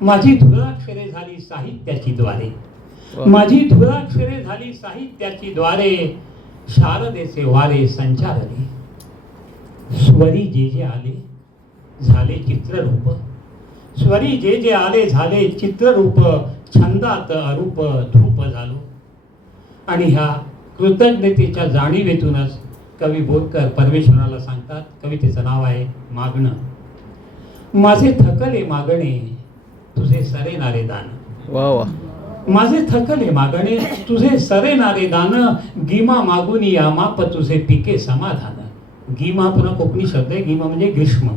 माझी धुराक्षरे झाली साहित्याची द्वारे, माझी धुराक्षरे झाली साहित्याची द्वारे, शारदेचे वारे संचारले. स्वरी जे जे आले झाले चित्ररूप, स्वरी जे जे आले झाले चित्ररूप, छंदात अरूप धूप झालो. आणि ह्या कृतज्ञतेच्या जाणीवेतूनच कवी बोरकर परमेश्वराला सांगतात. कवितेचं नाव आहे मागणं. माझे थकले मागणे तुझे सरेनारे दान, वा वा. माझे थकले मागणे तुझे सरेनारे दान, गीमा मागून या माप तुझे पिके समाधान. गीमा पुन्हा कोकणी शब्द आहे. गीमा म्हणजे ग्रीष्म.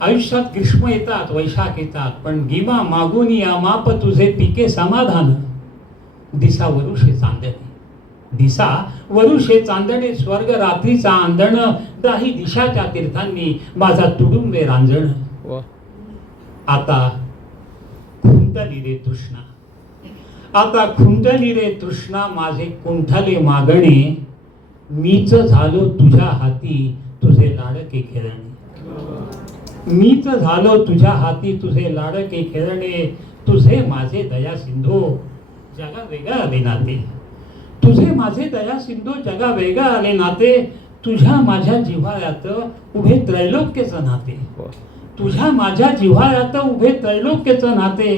आयुष्यात ग्रीष्म येतात, वैशाख येतात, पण गीमा मागून या माप तुझे पिके समाधान. दिसा वरुषे चांदणे, दिसा वरुषे चांदणे, स्वर्ग रात्रीचा आंधण, दाही दिशाच्या तीर्थांनी माझा तुडुंबे रांजण. वा. आता खुंटली रे तृष्णा, आता खुंटली रे तृष्णा, माझे कुंठले मागणे, मीच झालो तुझ्या हाती तुझे लाडके खेळणे. मीच झालो तुझ्या हाती तुझे लाडके खेळणे, तुझे माझे दया सिंधू जगा वेगळा आले नाते, तुझे माझे दया सिंधू जगा वेगळा आले नाते. तुझ्या माझ्या जिव्हाळ्यात उभे त्रैलोक्यचं नाते, तुझ्या माझ्या जिव्हाळ्यात उभे त्रैलोक्यचं नाते.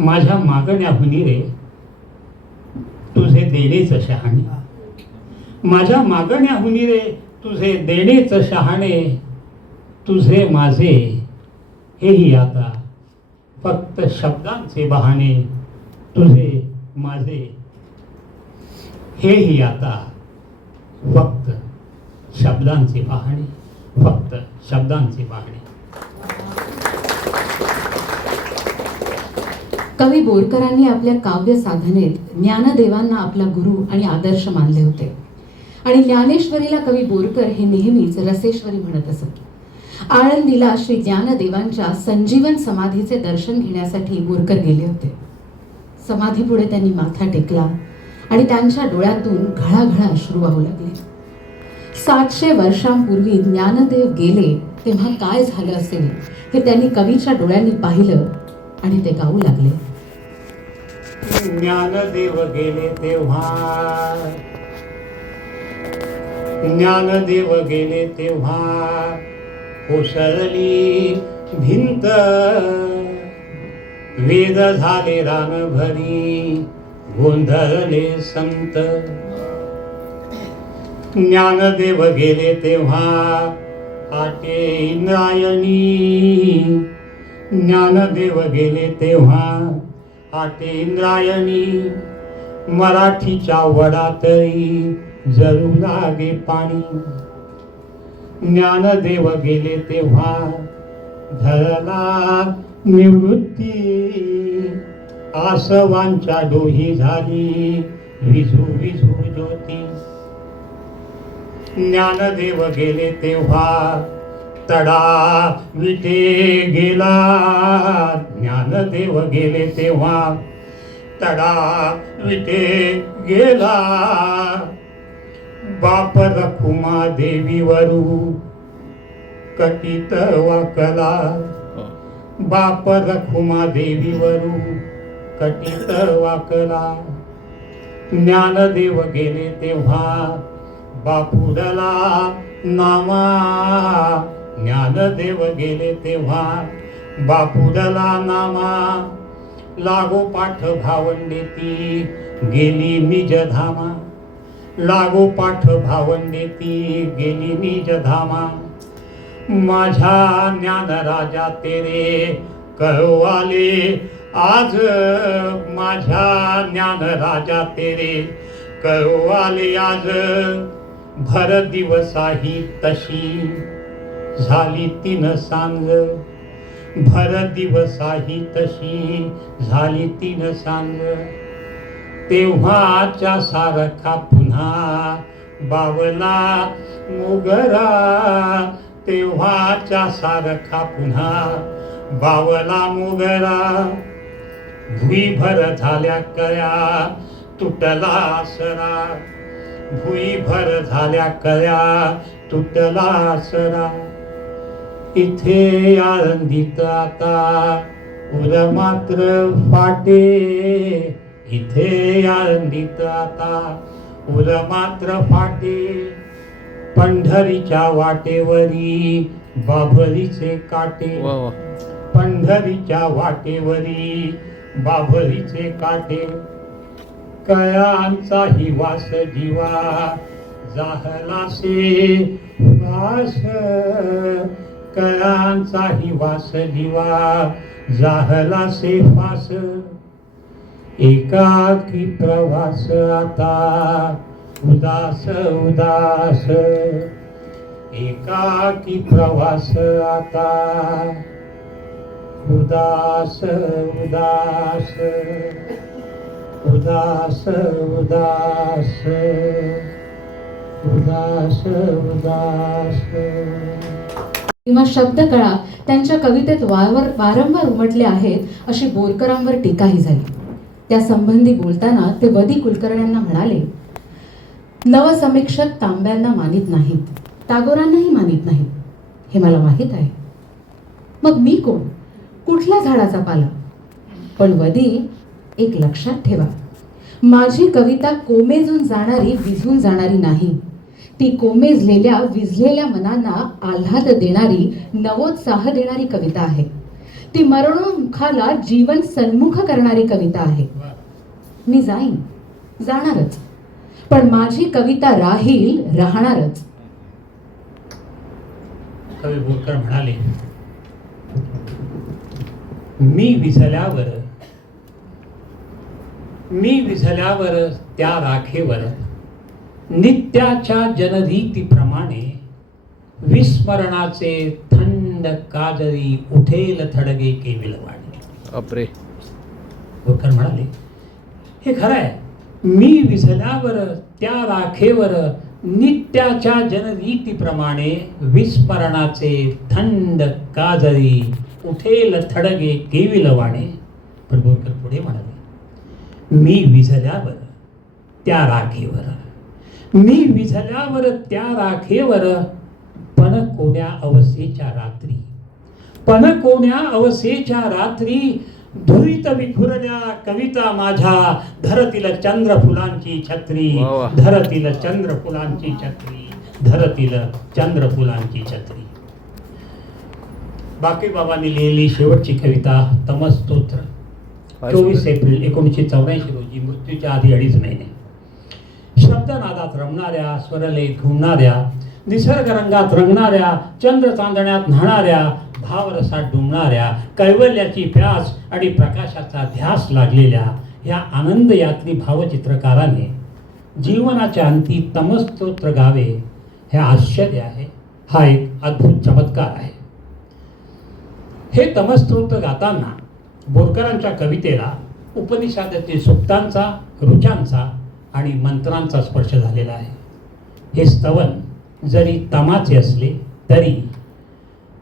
माझ्या मागण्या हुनी रे तुझे देणेच शहाणे, माझ्या मागण्या हुनी रे तुझे देणेच शहाणे. तुझे माझे हेही आता फक्त शब्दांचे बहाणे, तुझे माझे हेही आता फक्त शब्दांचे बहाणे, फक्त शब्दांचे बहाणे. कवी बोरकरांनी आपल्या काव्य साधनेत ज्ञानदेवांना आपला गुरु आणि आदर्श मानले होते. आणि ज्ञानेश्वरीला कवी बोरकर हे नेहमीच रसेश्वरी म्हणत असत. आळंदीला श्री ज्ञानदेवांच्या संजीवन समाधीचे दर्शन घेण्यासाठी बोरकर गेले होते. समाधीपुढे त्यांनी माथा टेकला आणि त्यांच्या डोळ्यातून घळाघळा अश्रू वाहू लागले. 700 वर्षांपूर्वी ज्ञानदेव गेले तेव्हा काय झालं असेल हे त्यांनी कवीच्या डोळ्यांनी पाहिलं आणि ते गाऊ लागले. ज्ञानदेव गेले तेव्हा, ज्ञानदेव गेले तेव्हा, कोसळली भिंत, वेद झाले रानभरी, गोंधळले संत. ज्ञानदेव गेले तेव्हा आटे इंद्रायणी, ज्ञानदेव गेले तेव्हा आटे इंद्रायणी. मराठीच्या वडातही जळू लागे पाणी. ज्ञानदेव गेले तेव्हा धरला निवृत्ती, आसवांच्या डोही झाली विझू विझू ज्योती. ज्ञानदेव गेले तेव्हा तडा विटे गेला, ज्ञानदेव गेले तेव्हा तडा विटे गेला. बाप रखुमा देवीवरू कटित वाकला, बाप रखुमा देवीवरू कटित वाकला. ज्ञानदेव गेले तेव्हा बापुडला नामा, ज्ञानदेव गेले तेव्हा बापुडला नामा. लागोपाठ भावंडेती गेली निज धामा, लागोपाठ भावंडेती गेली निज धामा. माझ्या ज्ञान राजा तेरे कळवाले आज, माझ्या ज्ञान राजा तेरे कळवाले आज. भर दिवसाही तशी झाली 3 सांज, भर दिवसाही तशी झाली 3 सांज. तेव्हाच्या सारखा पुन्हा बावला मोगरा, तेव्हाच्या सारखा पुन्हा बावला मोगरा. भुईभर झाल्या कळ्या तुटला सरा, भुईभर झाल्या कळ्या तुटला सरा. इथे आळंदीत आता उर मात्र फाटे, इथे आळंदीत आता उर मात्र फाटे. पंढरीच्या वाटेवरी बाभळीचे काटे, पंढरीच्या वाटेवरी बाभळीचे काटे. कळ्यांचा ही वास जीवा जाहलासे वास, कळ्यांचा ही वास जीवा जाहलासे फास. एकाकी प्रवास आता उदास उदास, एकाकी प्रवास आता उदास उदास, उदास उदास, उदास उदास. किंवा शब्दकळा त्यांच्या कवितेत वारंवार उमटले आहेत अशी बोरकरांवर टीकाही झाली. त्या संबंधी बोलताना ते वदी कुलकर्ण्यांना म्हणाले, नवसमीक्षक तांब्यांना मानित नाहीत, टागोरांनाही मानित नाहीत, हे मला माहीत आहे. मग मी कोण, कुठल्या झाडाचा पाला? पण वदी, एक लक्षात ठेवा, माझी कविता कोमेजून जाणारी, विझून जाणारी नाही. ती कोमेजलेल्या, विझलेल्या मनांना आल्हाद देणारी, नवोत्साह देणारी कविता आहे. ती मरणोन्मुखाला जीवन सन्मुख करणारी कविता आहे. मी जाईन, जाणारच, पण माझी कविता राहील, राहणारच. कवी बोरकर म्हणाले, मी विझल्यावर त्या राखेवर नित्याच्या जनरीतीप्रमाणे विस्मरणाचे थंड काजरी उठेल थडगे केविलवाणी. बापरे. बोरकर म्हणाले, हे खरं आहे. मी विझल्यावर त्या राखेवर नित्याच्या जनरीतीप्रमाणे विस्मरणाचे थंड काजरी उठेल थडगे केविलवाणे. पण बोरकर पुढे म्हणाले, मी विझल्यावर त्या राखेवर, मी विझल्यावर त्या राखेवर पण कोण्या अवसेच्या रात्री, पण कोण्या अवसेच्या रात्री धुळीत विखुरल्या कविता माझ्या, धरतील चंद्र फुलांची छत्री, धरतील चंद्र फुलांची छत्री, धरतील चंद्र फुलांची छत्री. बाकी बाबांनी लिहिलेली शेवटची कविता तमस्तोत्र, 24 एप्रिल 1984 रोजी, मृत्यूच्या आधी 2.5 महिने. शब्दनादात रमणाऱ्या, स्वरलेख घुमणाऱ्या, निसर्ग रंगात रंगणाऱ्या, चंद्र चांदण्यात न्हाणाऱ्या, भावरसात डुंबणाऱ्या, कैवल्याची प्यास आणि प्रकाशाचा ध्यास लागलेल्या या आनंद यात्री भावचित्रकाराने जीवनाच्या अंती तमस्तोत्र गावे हे आश्चर्य आहे. हा एक अद्भुत चमत्कार आहे. हे तमस्तोत्र गाताना बोरकरांच्या कवितेला उपनिषदातील सुक्तांचा, ऋचांचा आणि मंत्रांचा स्पर्श झालेला आहे. हे स्तवन जरी तमाचे असले तरी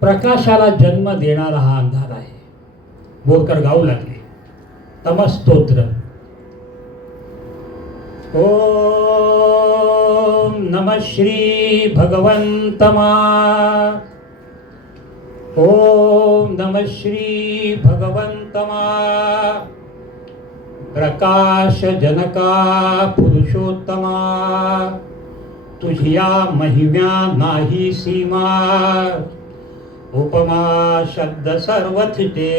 प्रकाशाला जन्म देणारा हा अंधार आहे. बोरकर गाऊ लागले, तमस्तोत्र. ओम नमः श्री भगवंतमा, ओम नमः श्री भगवंतमा. प्रकाश जनका पुरुषोत्तमा, तुझिया महिम्या नाही सीमा. उपमा शब्द सर्व थिटे,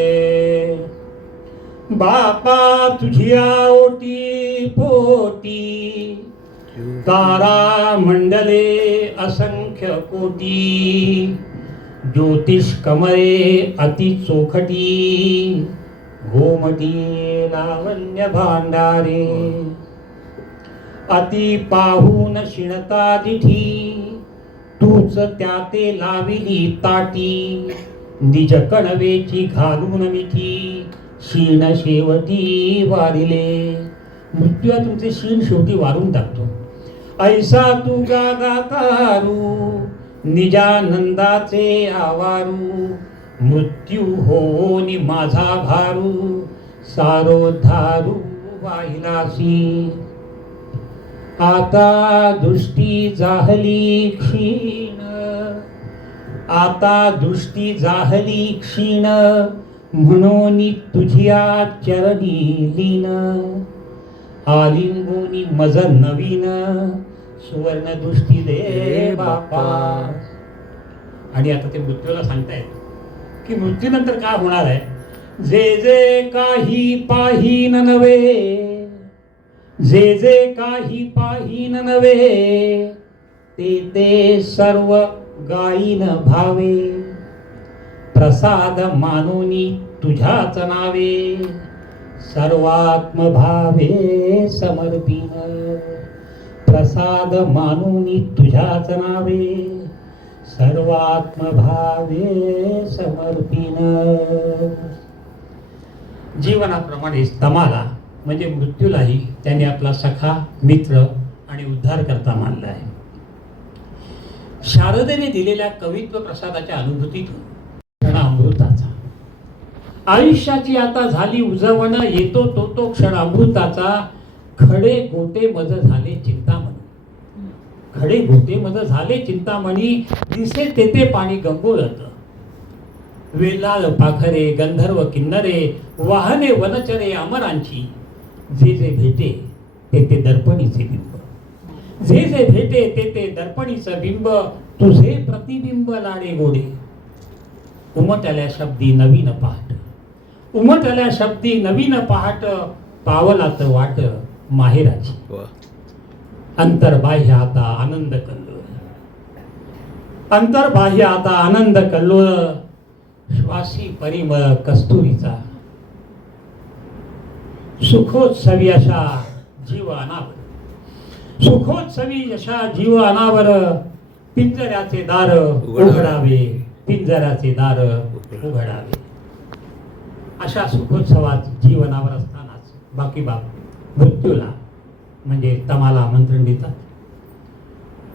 बापा तुझिया ओटी पोटी. तारा मंडले असंख्य कोटी, ज्योतिष कमळे अति चोखटी. गोमटी लावण्य भांडारे, अति पाहून शिणता दिठी. तूच त्या ते लाविली ताटी, निज कणवेची घालून मिठी. शीण शेवटी वारिले, मृत्यू तुमचे शीण शेवटी वारून टाकतो. ऐसा तू गागातारू, निजानंदाचे आवारू. मृत्यू होनी माझा भारू, सारो धारू वाहिलासी. आता दृष्टी जाहली क्षीण, आता दृष्टी जाहली क्षीण, म्हणून तुझिया चरणी लीन, आलिंगोनी मज नवीन, सुवर्ण दृष्टी दे बापा. आणि आता ते मृत्यूला सांगतायत की मृत्यूनंतर काय होणार आहे. जे जे काही पाहीन नव्हे, जे जे काही पाहीन नव्हे, ते ते सर्व गायीन भावे, प्रसाद मानोनी तुझ्याच नावे, सर्वात्म भावे समर्पिन, प्रसाद मानोनी तुझ्याच नावे, सर्वात्म भावे समर्पिन. जीवनाप्रमाणे तमाला म्हणजे मृत्यूलाही त्याने आपला सखा, मित्र आणि उद्धारकर्ता मानला आहे. शारदेने दिलेल्या कवित्व प्रसादाच्या अनुभूतीतून क्षणामृताचा, आयुष्याची आता झाली उजवण, येतो तो क्षण अमृताचा, खडे गोटे मज झाले चिंतामणी, खडे गोटे मज झाले चिंतामणी, दिसे तेथे पाणी गंगोळत, वेलाळ पाखरे गंधर्व किन्नरे, वाहने वनचरे अमरांची, जे जे भेटे ते ते दर्पणीचे बिंब, जे जे भेटे ते ते दर्पणीचं बिंब, तुझे प्रतिबिंब लाडे गोडे, उमटल्या शब्दी नवीन पहाट, उमटल्या शब्दी नवीन पहाट, पावलात वाट माहेराची, अंतर्बाह्य आता आनंद कल्लोळ, अंतर्बाह्य आता आनंद कल्लोळ, श्वासी परिमळ कस्तुरीचा, सुखोत्सवी अशा जीव अनावर, सुखोत्सवी अशा जीव अनावर, पिंजऱ्याचे दार उघडावे, पिंजऱ्याचे दार उघडावे. अशा सुखोत्सवात जीवनावर असतानाच बाकी बाप मृत्यूला म्हणजे तमाला आमंत्रण देतात.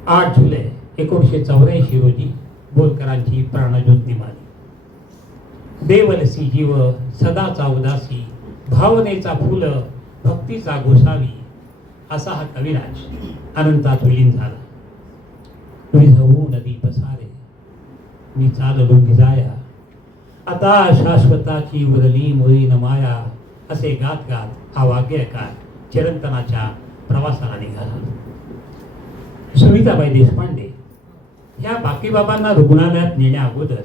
8 जुलै 1984 रोजी बोरकरांची प्राणज्योत निमाली. देवलसी जीव सदाचा उदासी, भावनेचा फुल भक्तीचा गोसावी, असा हा कविराज अनंतात विलीन झाला. विझवू नदी पसारे मी चाललो भिजाया, आता शाश्वताची उरली मोहीन माया, असे गात गात हा वाग्यकार चिरंतनाच्या प्रवासाला निघाला. सुनीताबाई देशपांडे ह्या बाकीबाबांना रुग्णालयात नेण्या अगोदर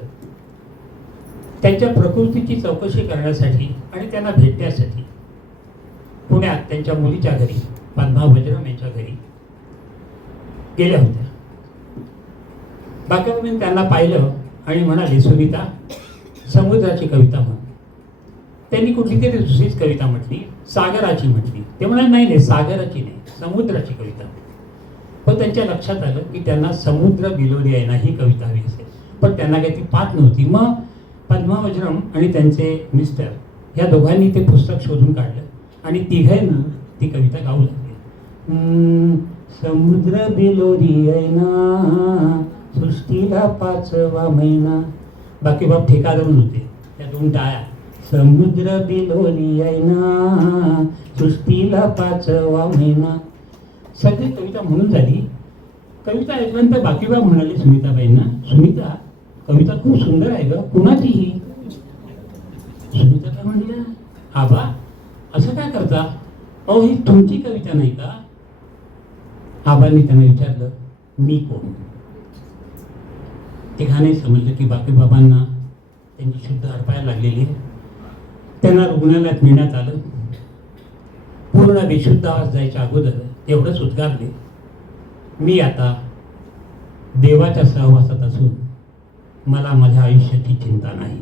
त्यांच्या प्रकृतीची चौकशी करण्यासाठी आणि त्यांना भेटण्यासाठी पुण्यात त्यांच्या मुलीच्या घरी पद्मा वज्रम यांच्या घरी गेल्या होत्या. बाकीबाबांनी त्यांना पाहिलं आणि म्हणाले, सुनीता समुद्राची कविता म्हण. त्यांनी कुठली तरी दुसरीच कविता म्हटली, सागराची म्हटली. ते म्हणाले, नाही नाही सागराची नाही, समुद्राची कविता. पण त्यांच्या लक्षात आलं की त्यांना समुद्र बिलोली आहे ना ही कविता हवी असेल, पण त्यांना काही ती पाठ नव्हती. मग पद्मा वज्रम आणि त्यांचे मिस्टर ह्या दोघांनी ते पुस्तक शोधून काढलं आणि तिघांना ती कविता गाऊ लागली. समुद्र बिलोली आहे ना, सृष्टीला 5वा महिना. बाकी बाप ठेका धरून होते त्या 2 टाळ्या. समुद्र बिलोली आहे ना, सृष्टीला 5वा महिना. सगळी कविता म्हणून झाली. कविता ऐकल्यानंतर बाकीबाब म्हणाले सुनीताबाईंना, सुनीता कविता खूप सुंदर आहे ग, कुणाची ही? सुनीता काय म्हणल्या, आबा असं काय करता, अहो ही तुमची कविता नाही का? आबांनी त्यांना विचारलं, मी कोण? तिघाने समजलं की बाकीबाबांना त्यांची शुद्ध हरपायला लागलेली आहे. त्यांना रुग्णालयात नेण्यात आलं. पूर्ण बेशुद्ध आवाज जायच्या अगोदर एवढंच उद्गारले, मी आता देवाच्या सहवासात असून मला माझ्या आयुष्याची चिंता नाही.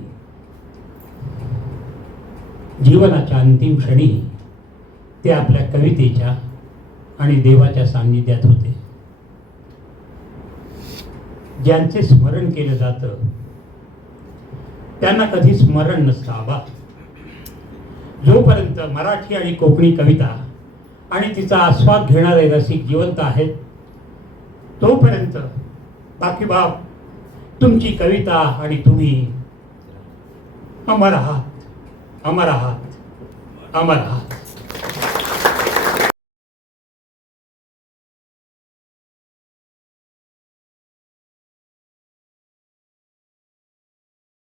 जीवनाच्या अंतिम क्षणी ते आपल्या कवितेच्या आणि देवाच्या सान्निध्यात होते. ज्यांचे स्मरण केलं जातं त्यांना कधी स्मरण नसतं आबा. जोपर्यंत मराठी आणि कोकणी कविता आणि तिचा आस्वाद घेणारे रसिक जिवंत आहेत तोपर्यंत बाकी बाप तुमची कविता आणि तुम्ही अमर आहात, अमर आहात, अमर आहात.